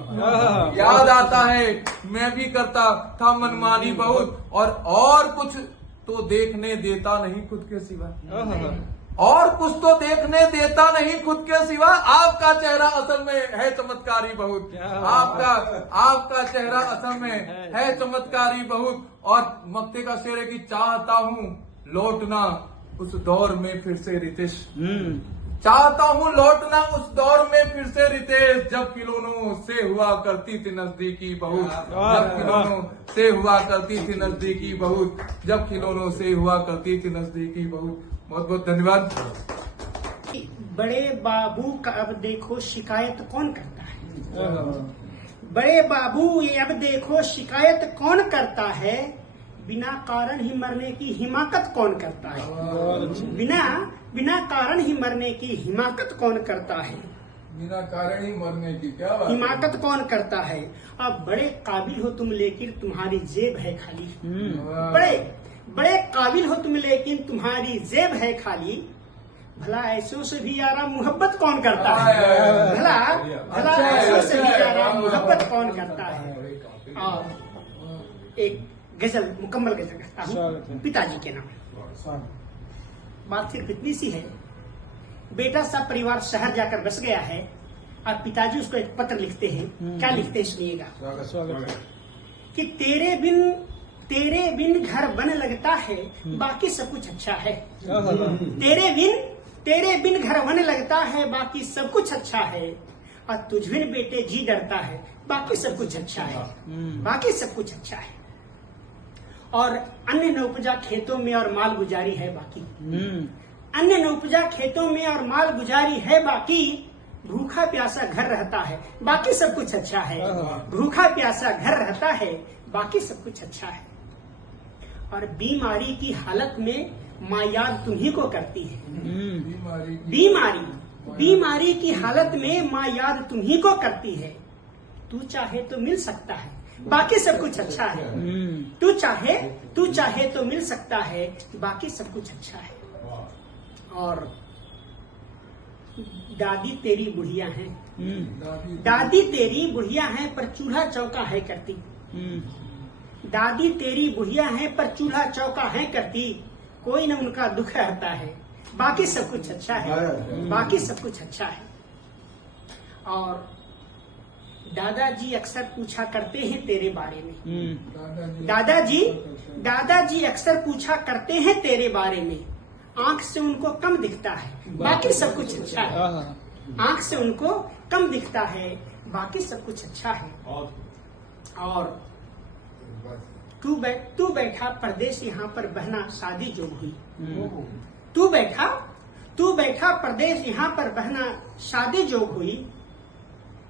याद आता है मैं भी करता था मनमानी बहुत। और कुछ तो देखने देता नहीं खुद के सिवा, और कुछ तो देखने देता नहीं खुद के सिवा। आपका चेहरा असल में है चमत्कारी बहुत, आपका चेहरा असल में है चमत्कारी बहुत। और मक्ते का शेर है कि चाहता हूँ लौटना उस दौर में फिर से रितेश, चाहता हूँ लौटना उस दौर में फिर से रितेश, जब खिलौनों से हुआ करती थी नजदीकी बहुत, जब खिलौनों से हुआ करती थी नजदीकी बहुत, जब खिलौनों से हुआ करती थी नजदीकी बहुत। बहुत बहुत धन्यवाद। बड़े बाबू का अब देखो शिकायत कौन करता है, बड़े बाबू ये अब देखो शिकायत कौन करता है, बिना कारण ही मरने की हिमाकत कौन करता है, बिना कारण ही मरने की हिमाकत कौन करता है, बिना कारण ही मरने की क्या बात, हिमाकत कौन करता है। अब बड़े काबिल हो तुम लेकिन तुम्हारी जेब है खाली, बड़े काबिल हो तुम लेकिन तुम्हारी जेब है खाली, भला ऐसों से भी यारा मोहब्बत कौन करता है, भला ऐसों से भी यारा मोहब्बत कौन करता है। और एक गजल मुकम्मल गजल करता हूँ पिताजी के नाम। बात सिर्फ इतनी सी है, बेटा सब परिवार शहर जाकर बस गया है और पिताजी उसको एक पत्र लिखते हैं। क्या लिखते हैं सुनिएगा, कि तेरे बिन घर बन लगता है बाकी सब कुछ अच्छा है, तेरे बिन घर बन लगता है बाकी सब कुछ अच्छा है, और तुझ बिन बेटे जी डरता है बाकी सब कुछ अच्छा है, बाकी सब कुछ अच्छा है। और अन्य नौपजा खेतों में और माल गुजारी है बाकी, अन्य नौपजा खेतों में और माल गुजारी है बाकी, भूखा प्यासा घर रहता है बाकी सब कुछ अच्छा है, भूखा प्यासा घर रहता है बाकी सब कुछ अच्छा है। और बीमारी की हालत में माँ याद तुम्ही को करती है, बीमारी की हालत में माँ याद तुम्ही को करती है, तू चाहे तो मिल सकता है, बाकी सब कुछ अच्छा है। तू चाहे तो मिल सकता है, बाकी सब कुछ अच्छा है। और दादी तेरी बुढ़िया है, दादी तेरी बुढ़िया है पर चूल्हा चौका है करती। दादी तेरी बुढ़िया है पर चूल्हा चौका है करती, कोई न उनका दुख रहता है, बाकी सब कुछ अच्छा है, बाकी सब कुछ अच्छा है। और दादाजी अक्सर पूछा करते हैं तेरे बारे में, दादाजी अक्सर पूछा करते हैं तेरे बारे में, आंख से उनको कम दिखता है, बाकी सब कुछ अच्छा है। आंख से उनको कम दिखता है, बाकी सब कुछ अच्छा है। और तू बैठा परदेश यहाँ पर बहना शादी जो हुई। तू बैठा परदेश यहाँ पर बहना शादी जो हुई,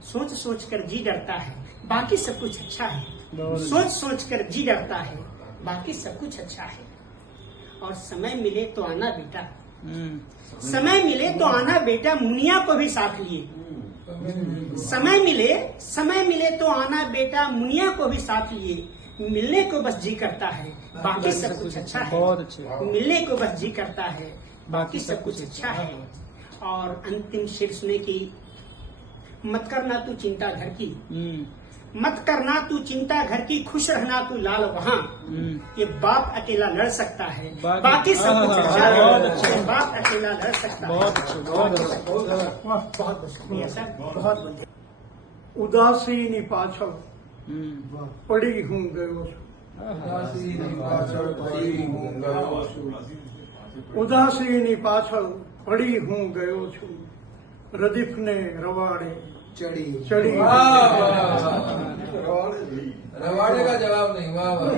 सोच सोच कर जी डरता है, बाकी सब कुछ अच्छा है। सोच सोच कर जी डरता है, बाकी सब कुछ अच्छा है। और समय मिले तो आना बेटा, समय मिले तो आना बेटा, मुनिया को भी साथ लिए। समय मिले तो आना बेटा, मुनिया को भी साथ लिए। मिलने को बस जी करता है, बाकी सब कुछ अच्छा है। मिलने को बस जी करता है, बाकी सब कुछ अच्छा है। और अंतिम शेर सुने की, मत करना तू चिंता घर की, मत करना तू चिंता घर की, खुश रहना तू लाल वहाँ। ये बाप अकेला लड़ सकता है, बाकी सब कुछ अच्छा है। बाप अकेला लड़ सकता है। बहुत शुक्रिया सर, बहुत। ઉદાસીની પાછળ પડી હું ગયો છું, ઉદાસીની પાછળ પડી હું ગયો છું, રદીફને રવાડે चढ़ी ચડી। रवाड़े का जवाब नहीं, वाह वाह।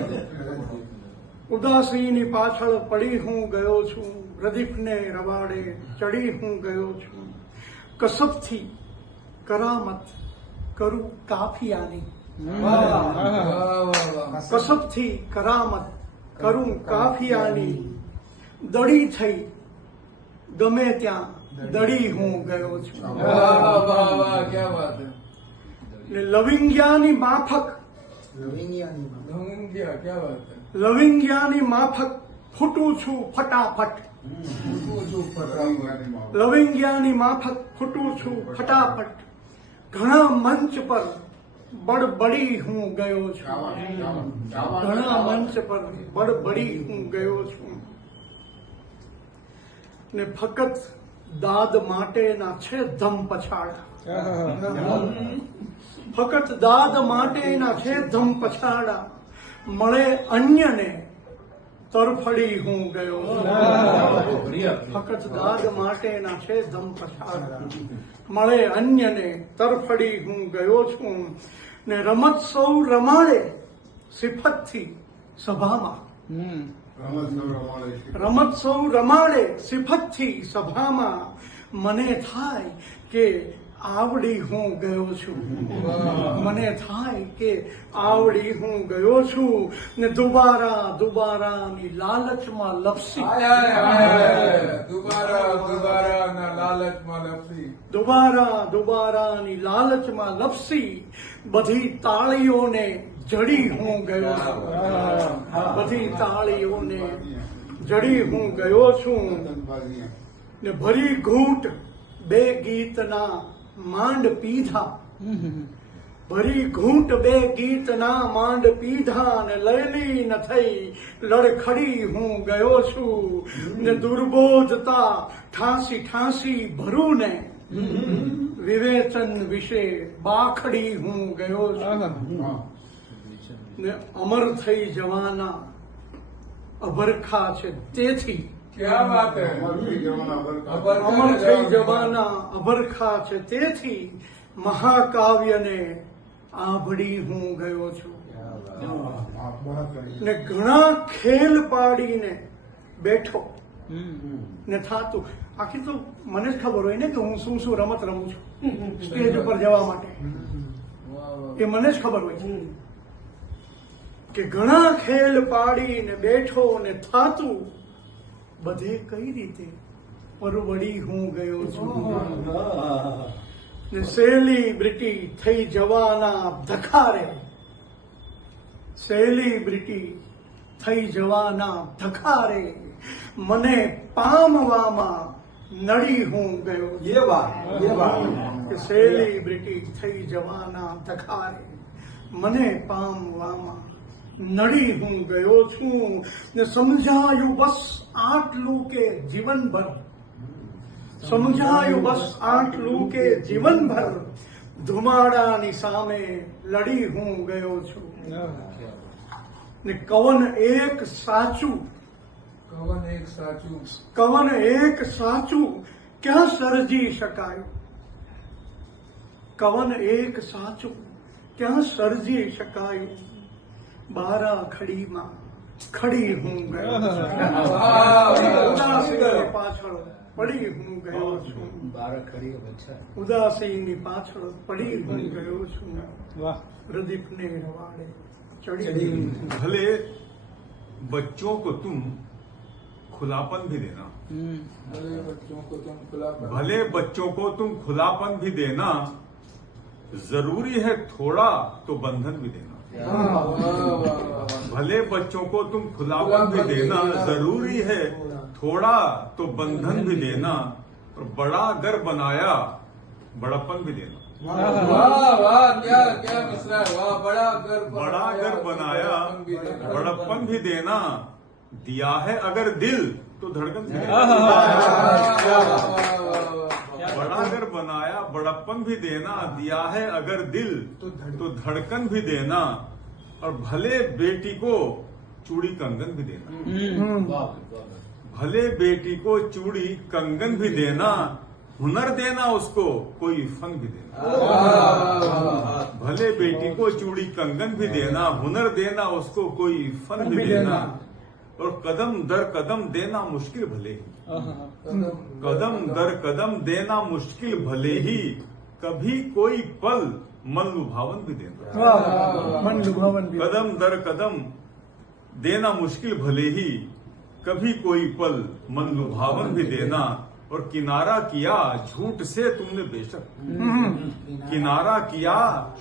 ઉદાસીની પાછળ પડી હું ગયો છું, રદીફને રવાડે ચડી હું ગયો છું, કસબથી કરામત કરું કાફિયાની, કસબથી કરામત કરું કાફિયાની, દડી થઈ ગમે ત્યાં દડી હું ગયો છું। वाह वाह वाह, क्या बात है। ને લવિંગિયાની માફક, लवंगिया, क्या बात है। લવિંગિયાની માફક ફૂટું છું ફટાફટ, લવિંગિયાની માફક ફૂટું છું ફટાફટ, ઘણા મંચ પર બડબડી હું ગયો છું, ઘણા મંચ પર બડબડી હું ગયો છું। ને ફકત દાદ માટેના છે ધમ પછાડા, ફકત દાદ માટેના છે ધમ પછાડા, મળે અન્યને તરફડી હું ગયો છું। ફકત દાદ માટેના છે ધમ પછાડા, મળે અન્યને તરફડી હું ગયો છું। ને રમત સૌ રમાડે સિફતથી સભામાં, રમત સૌ રમાડે સિફતથી સભામાં, મને થાય કે આવડી હું ગયો છું, મને થાય કે આવડી હું ગયો છું। ને દુબારાની લાલચમાં લપસી, दोबारा ना लालच में लपसी, દુબારાની લાલચમાં લપસી, બધી તાળીઓને જડી હું ગયો છું, બધી તાળીઓને જડી હું ગયો છું। ને ભરી ઘૂંટ બે ગીતના માંડ પીધા, ભરી ઘૂંટ બે ગીતના માંડ પીધા, ને લયલી ન થઈ લડખડી હું ગયો છું। ને દુર્બોધતા ઠાંસી ઠાંસી ભરું ને વિવેચન વિશે બાખડી હું ગયો છું। ને અમર થઈ જવાના અભરખા છે તેથી, क्या बात है। અમર થઈ જવાના અભરખા છે તેથી, મહાકાવ્યને આભડી હું ગયો છું। ને ઘણા ખેલ પાડીને બેઠો ને થાતું, આખી તો મને જ ખબર હોય ને કે હું શું શું રમત રમું છું સ્ટેજ ઉપર જવા માટે, એ મને જ ખબર હોય છે કે ઘણા ખેલ પાડીને બેઠો ને થાતું, બધે કઈ રીતે પરવડી હું ગયો છું, ને સેલિબ્રિટી થઈ જવાના ધખારે, સેલિબ્રિટી થઈ જવાના ધખારે મને પામવામાં નડી હું ગયો. ये बात કે સેલિબ્રિટી થઈ જવાના ધખારે મને પામવામાં નડી હું ગયો છું. ને સમજાયું બસ આટલું કે જીવનભર, સમજાયું બસ આટલું કે જીવનભર ધુમાડાની સામે લડી હું ગયો છું. ને કવન એક સાચું, કવન એક સાચું ક્યાં સર્જી શકાય, કવન એક સાચું ક્યાં સર્જી શકાય. બારા ખડીમાં ખડી હું ગયો છું. ઉદાસીની પાછળ પડી હું ગયો છું. ઉદાસીની પાછળ પડી હું ગયો છું. પ્રદીપને રવાડે चढ़ी. भले बच्चों को तुम खुलापन भी देना, भले बच्चों को तुम खुलापन भी देना, जरूरी है थोड़ा तो बंधन भी देना. भले बच्चों को तुम खुलापन भी देना, जरूरी है थोड़ा तो बंधन भी देना, और बड़ा घर बनाया बड़ापन भी देना. वाह वाह, क्या क्या मसला है, वाह. बड़ा घर बनाया बड़प्पन भी देना, दिया है अगर दिल तो धड़कन भी देना. बड़ा घर बनाया बड़प्पन भी देना, दिया है अगर दिल तो धड़कन भी देना, और भले बेटी को चूड़ी कंगन भी देना. भले बेटी को चूड़ी कंगन भी देना, हुनर देना उसको कोई फन भी देना. भले बेटी को चूड़ी कंगन भी देना, हुनर देना उसको कोई फन भी देना, और कदम दर कदम देना मुश्किल भले ही, कदम दर कदम देना मुश्किल भले ही, कभी कोई पल मन लुभावन भी देना. कदम दर कदम देना मुश्किल भले ही, कभी कोई पल मन लुभावन भी देना, और किनारा किया झूठ से तुमने बेशक, किनारा किया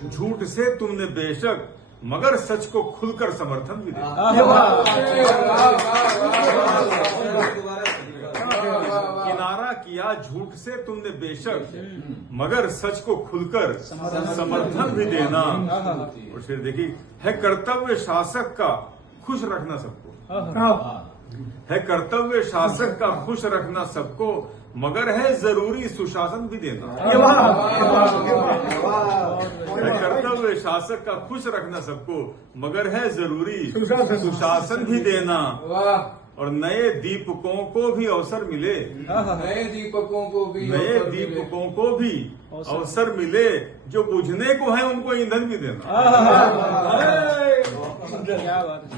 झूठ से तुमने बेशक, मगर सच को खुलकर समर्थन भी देना. किनारा किया झूठ से तुमने बेशक, मगर सच को खुलकर समर्थन भी देना. और फिर देखिए, है कर्तव्य शासक का खुश रखना सबको, है कर्तव्य शासक का खुश रखना सबको, मगर है जरूरी सुशासन भी देना. है कर्तव्य शासक का खुश रखना सबको, मगर है जरूरी सुशासन भी देना. और नए दीपकों को भी अवसर मिले, नए दीपकों को भी अवसर मिले, जो बुझने को है उनको ईंधन भी देना.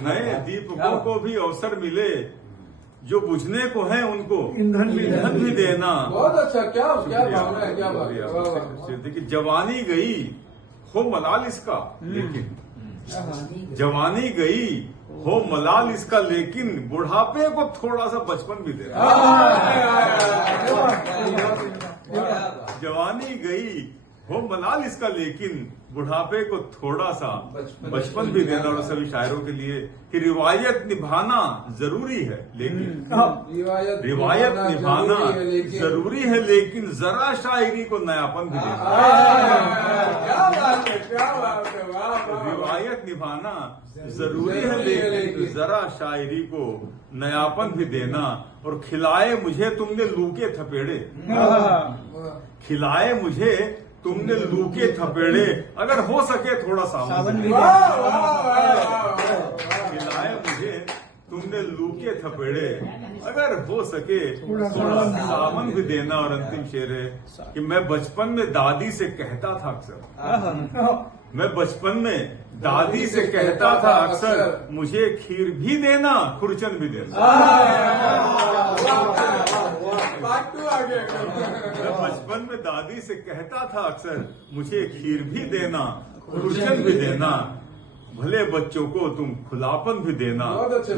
नए दीपकों को भी अवसर मिले, जो बुझने को है उनको ईंधन भी देना. बहुत अच्छा, क्या क्या भावना है, क्या बात है. देखिए, जवानी गई हो मलाल इसका, लेकिन जवानी गई हो मलाल इसका, लेकिन बुढ़ापे को थोड़ा सा बचपन भी देना. जवानी गई हो मलाल इसका, लेकिन बुढ़ापे को थोड़ा सा बचपन भी देना. और सभी शायरों के लिए कि रिवायत निभाना जरूरी है, लेकिन रिवायत निभाना जरूरी है, लेकिन जरा शायरी को नयापन भी देना. रिवायत निभाना जरूरी है, लेकिन जरा शायरी को नयापन भी देना. और खिलाए मुझे तुमने लू के थपेड़े, खिलाए मुझे तुमने लू के थपेड़े, अगर हो सके थोड़ा सावन भी देना. खिलाए मुझे तुमने लू के थपेड़े, अगर हो सके थोड़ा सावन भी देना. और अंतिम शेर है कि मैं बचपन में दादी से कहता था अक्सर, मैं बचपन में दादी से कहता था अक्सर, मुझे खीर भी देना खुरचन भी देना. मैं बचपन में दादी से कहता था अक्सर, मुझे खीर भी देना खुरचन भी देना. भले बच्चों को तुम खुलापन भी देना,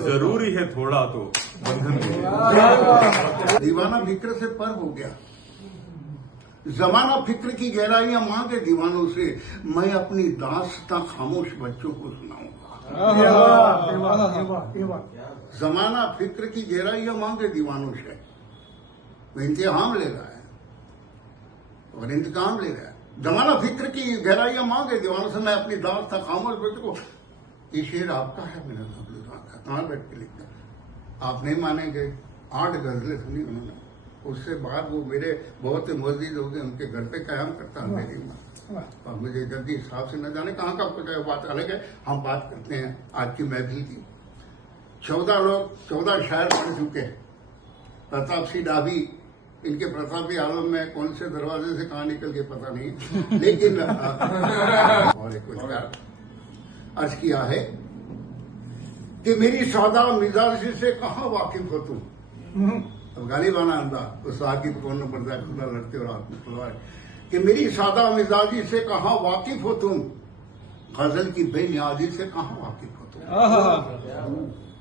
जरूरी है थोड़ा तो बंधन भी देना. दीवाना विक्र से पर हो गया. जमाना फिक्र की गहराइयां मांगे दीवानों से, मैं अपनी दास्तां खामोश बच्चों को सुनाऊंगा। जमाना फिक्र की गहराइयां मांगे दीवानों से, वो इंतकाम ले रहा है और इंतकाम ले रहा है। जमाना फिक्र की गहराइयां मांगे दीवानों से, मैं अपनी दास्तां खामोश बच्चों को। ये शेर आपका है, मेरा कहाँ बैठ के लिखता, आप नहीं मानेंगे। 8 गजलें सुनी उन्होंने, उससे बाद वो मेरे बहुत मौजूद हो गए, उनके घर पे कयाम करता है मेरी माँ। और मुझे जल्दी साहब से न जाने कहाँ का कुछ है, बात अलग है। हम बात करते हैं आज की महफिल की। 14 शायर पढ़ चुके हैं। प्रताप सिंह डाभी, इनके प्रतापी आलम में कौन से दरवाजे से कहाँ निकल के पता नहीं, लेकिन और एक कुछ अर्ज किया है कि मेरी सादा मिजाज से कहाँ वाकिफ हो तुम। अब गालिबाना अंदाज, उस वाकिफ कौन न पड़ता है, खुदा लड़ते और हाथ में तलवार। कि मेरी सादा मिजाजी से कहाँ वाकिफ हो तुम, गजल की बेनियाजी से कहाँ वाकिफ हो तुम।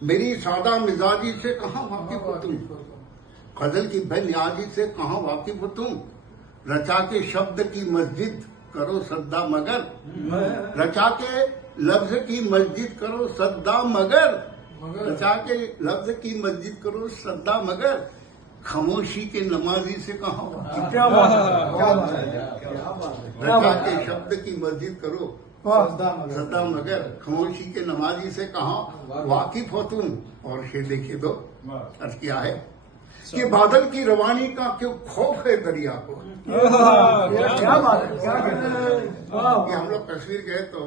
मेरी सादा मिजाजी से कहाँ वाकिफ हो तुम, गजल की बेनियाजी से कहाँ वाकिफ हो तुम। रचा के शब्द की मस्जिद करो सद्दा मगर, रचा के लफ्ज की मस्जिद करो सद्दा मगर, रचा के लफ्ज की मस्जिद करो सद्दा मगर, खामोशी के नमाजी से कहाँ वाकिफ। रचा के शब्द की मस्जिद करो सद्दा मगर, खामोशी के नमाजी से कहाँ वाकिफ हो तुम। और शेर देखिए दो, अर्ज किया है कि बादल की रवानी का क्यों खौफ है दरिया को। क्या बात है, क्या कि हम लोग कश्मीर गए तो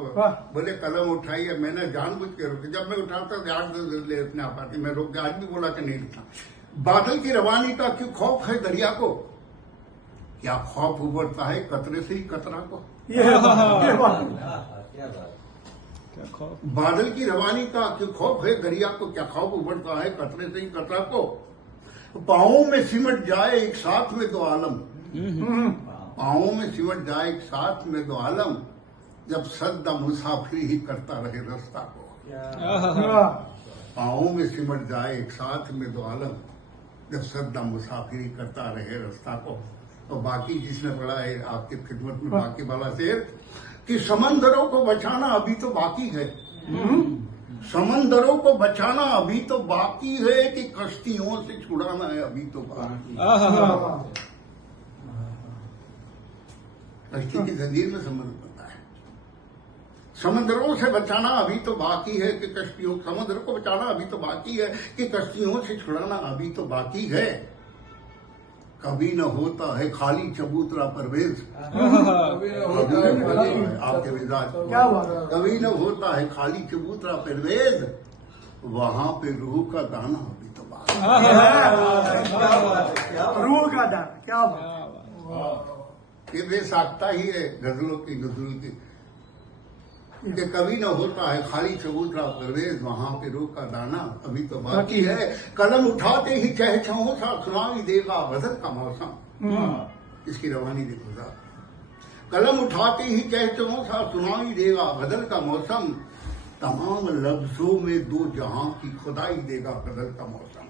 बोले कलम उठाइए, मैंने जानबूझ के रोकी। जब मैं उठाता 8-10 गजलें अपने आप आती, मैं रोक के आज भी बोला कि नहीं लिखा। बादल की रवानी का क्यों खौफ है दरिया को, क्या खौफ उभरता है कतरे से ही कतरा को। बादल की रवानी का क्यों खौफ है दरिया को, क्या खौफ उभरता है कतरे से ही कतरा को। पाँवों में सिमट जाए एक साथ में दो आलम, पाँवों में सिमट जाए एक साथ में दो आलम, जब सद्दा मुसाफिरी ही करता रहे रास्ता को। पाँवों में सिमट जाए एक साथ में दो आलम, जब सद्दा मुसाफिरी करता रहे रास्ता को। और बाकी जिसने पढ़ा है आपकी खिदमत में बाकी वाला शेर कि समंदरों को बचाना अभी तो बाकी है, समंदरों को बचाना अभी तो बाकी है, कि कश्तियों से छुड़ाना है अभी तो बाकी। कश्ती की जंजीर में संबंध बनता है। समंदरों से बचाना अभी तो बाकी है, कि कश्तियों, समुद्र को बचाना अभी तो बाकी है, कि कश्तियों से छुड़ाना अभी तो बाकी है। कभी न होता है खाली चबूतरा परवेज, आपके मिजाज, कभी न होता है खाली चबूतरा परवेज, वहां पे रूह का दाना अभी तो बाकी। रूह का दाना, क्या बात। ये बेसाख्ता ही है गजलों की नजुल की, कि कभी न होता है खाली चबूतरा परवेज, वहां पे रूह का दाना अभी तो बाकी है। कलम उठाते ही चहचहों सा सुनाई देगा गजल का मौसम। इसकी रवानी देखो साहब, कलम उठाते ही चहचहों सा सुनाई देगा गजल का मौसम, तमाम लफ्जों में दो जहां की खुदाई देगा गजल का मौसम।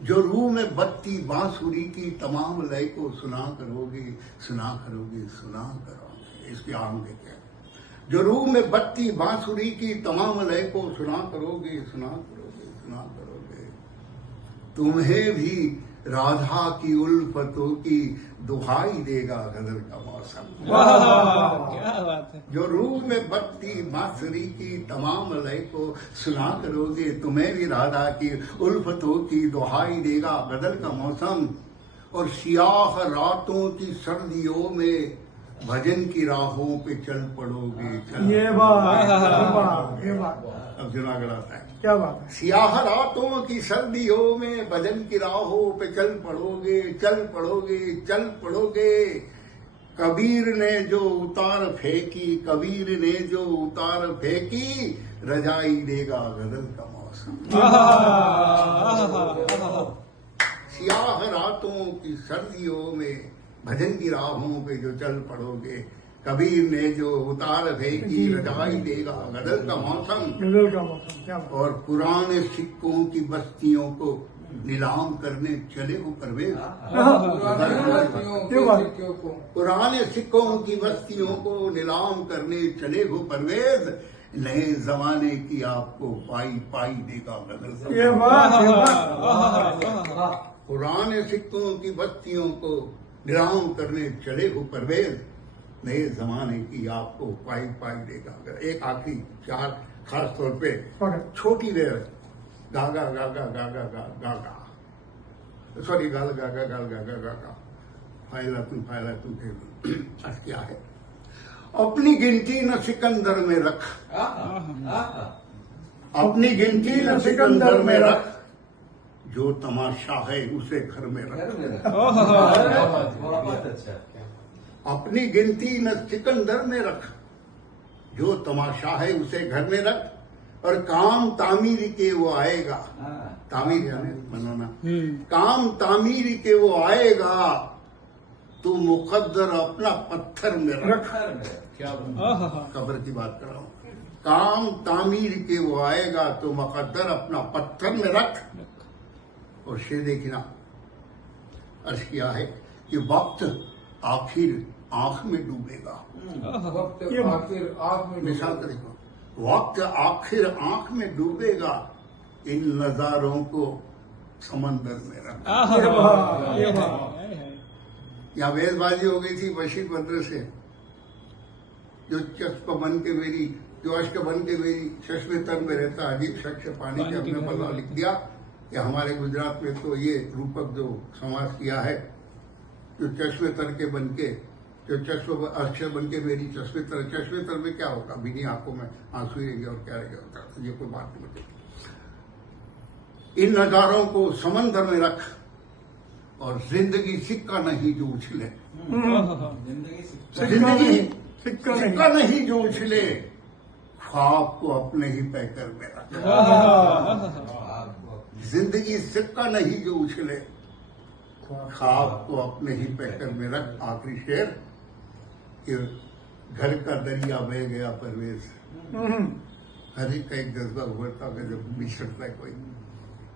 जो रूह में बत्ती बांसुरी की तमाम लय को सुना करोगे, सुना करोगे, सुना करोगे। इसके आम देखे, जो रूह में बत्ती बांसुरी की तमाम लय को सुना करोगे, सुना करोगे, सुना करोगे। तुम्हें भी राधा की उल्फतों की दुहाई देगा गजल का मौसम। क्या बात है। जो रूह में बत्ती बांसुरी की तमाम लय को सुना करोगे, तुम्हें भी राधा की उल्फतों की दुहाई देगा गजल का मौसम। और सियाह रातों की सर्दियों में भजन की राहों पे चल पड़ोगे, ये बात, अब जुनागढ़ आता है। क्या बात है। सियाह रातों की सर्दियों में भजन की राहों पे चल पड़ोगे, चल पड़ोगे, चल पड़ोगे। कबीर ने जो उतार फेंकी, कबीर ने जो उतार फेंकी, रजाई देगा गजल का मौसम। सियाह रातों की सर्दियों में भजन की राहों पे जो चल पड़ोगे, कबीर ने जो उतार फेंकी, रजाई देगा गजल का मौसम। गजल का मौसम, क्या बात। और पुराने सिक्कों की बस्तियों को नीलाम करने चले हो परवेज। क्या बात। पुराने सिक्कों की बस्तियों को नीलाम करने चले हो परवेज, नए जमाने की आपको पाई पाई देगा गदर। ये बात। पुराने सिक्कों की बस्तियों को नीलाम करने चले हो परवेज, नए जमाने की आपको पाई पाई देगा गदर। एक आखिरी चार खास तौर पे छोटी देर गागा गागा गागा गागा सॉरी गाल गागा गाल गागा गागा फायला तू क्या है। अपनी गिनती न सिकंदर में रख, अपनी गिनती न सिकंदर में रख, जो तमाशा है उसे घर में रख। अपनी गिनती न सिकंदर में रख, जो तमाशा है उसे घर में रख, और काम तामीर के वो आएगा। तामीर यानी बनाना। काम तामीर के वो आएगा, तू मुकद्दर अपना पत्थर में रख। कब्र की बात कर रहा हूं। काम तामीर के वो आएगा, तो मुकद्दर अपना पत्थर में रख। और शेर देखना अर्ज किया है कि वक्त आखिर आंख में डूबेगा। मिसाल का देखो, वक्त आखिर आंख में डूबेगा, इन नजारों को समंदर में रख। यहाँ वेदबाजी हो गई थी बशीर बद्र से, जो चश्प बन के मेरी जो अश्क बन के मेरी चश्मे तर में रहता अजीब शख्स पानी के अपने पल्ला लिख दिया। कि हमारे गुजरात में तो ये रूपक जो समाज किया है, जो चश्मे तर के बन के जो चश्म अक्षर बन के मेरी चश्मे तर में क्या होगा, बिनी आंखों में आंसू रहेंगे और क्या रहेगा, तो ये कोई बात नहीं होती। इन नजारों को समंदर में रख, और जिंदगी सिक्का नहीं जो उछले। जिंदगी सिक्का नहीं जो उछले, ख्वाब को अपने ही पैकर में रख। जिंदगी सिक्का नहीं जो उछले, ख्वाब को अपने ही पैकर में रख। आखिरी शेर कि घर का दरिया बह गया परवेज। हर एक का एक जज्बा उभरता है जब बिछड़ता है कोई।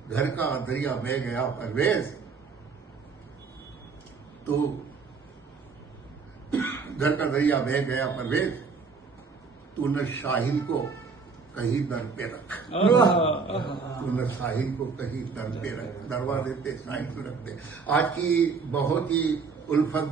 घर का दरिया बह गया परवेज, तो घर का दरिया बह गया परवेज, तू न शाहिल को कहीं दर पे रख। तू न साहिल को कहीं दर पे रख, दरवाजे पे साहिल को रख दे। आज की बहुत ही उल्फत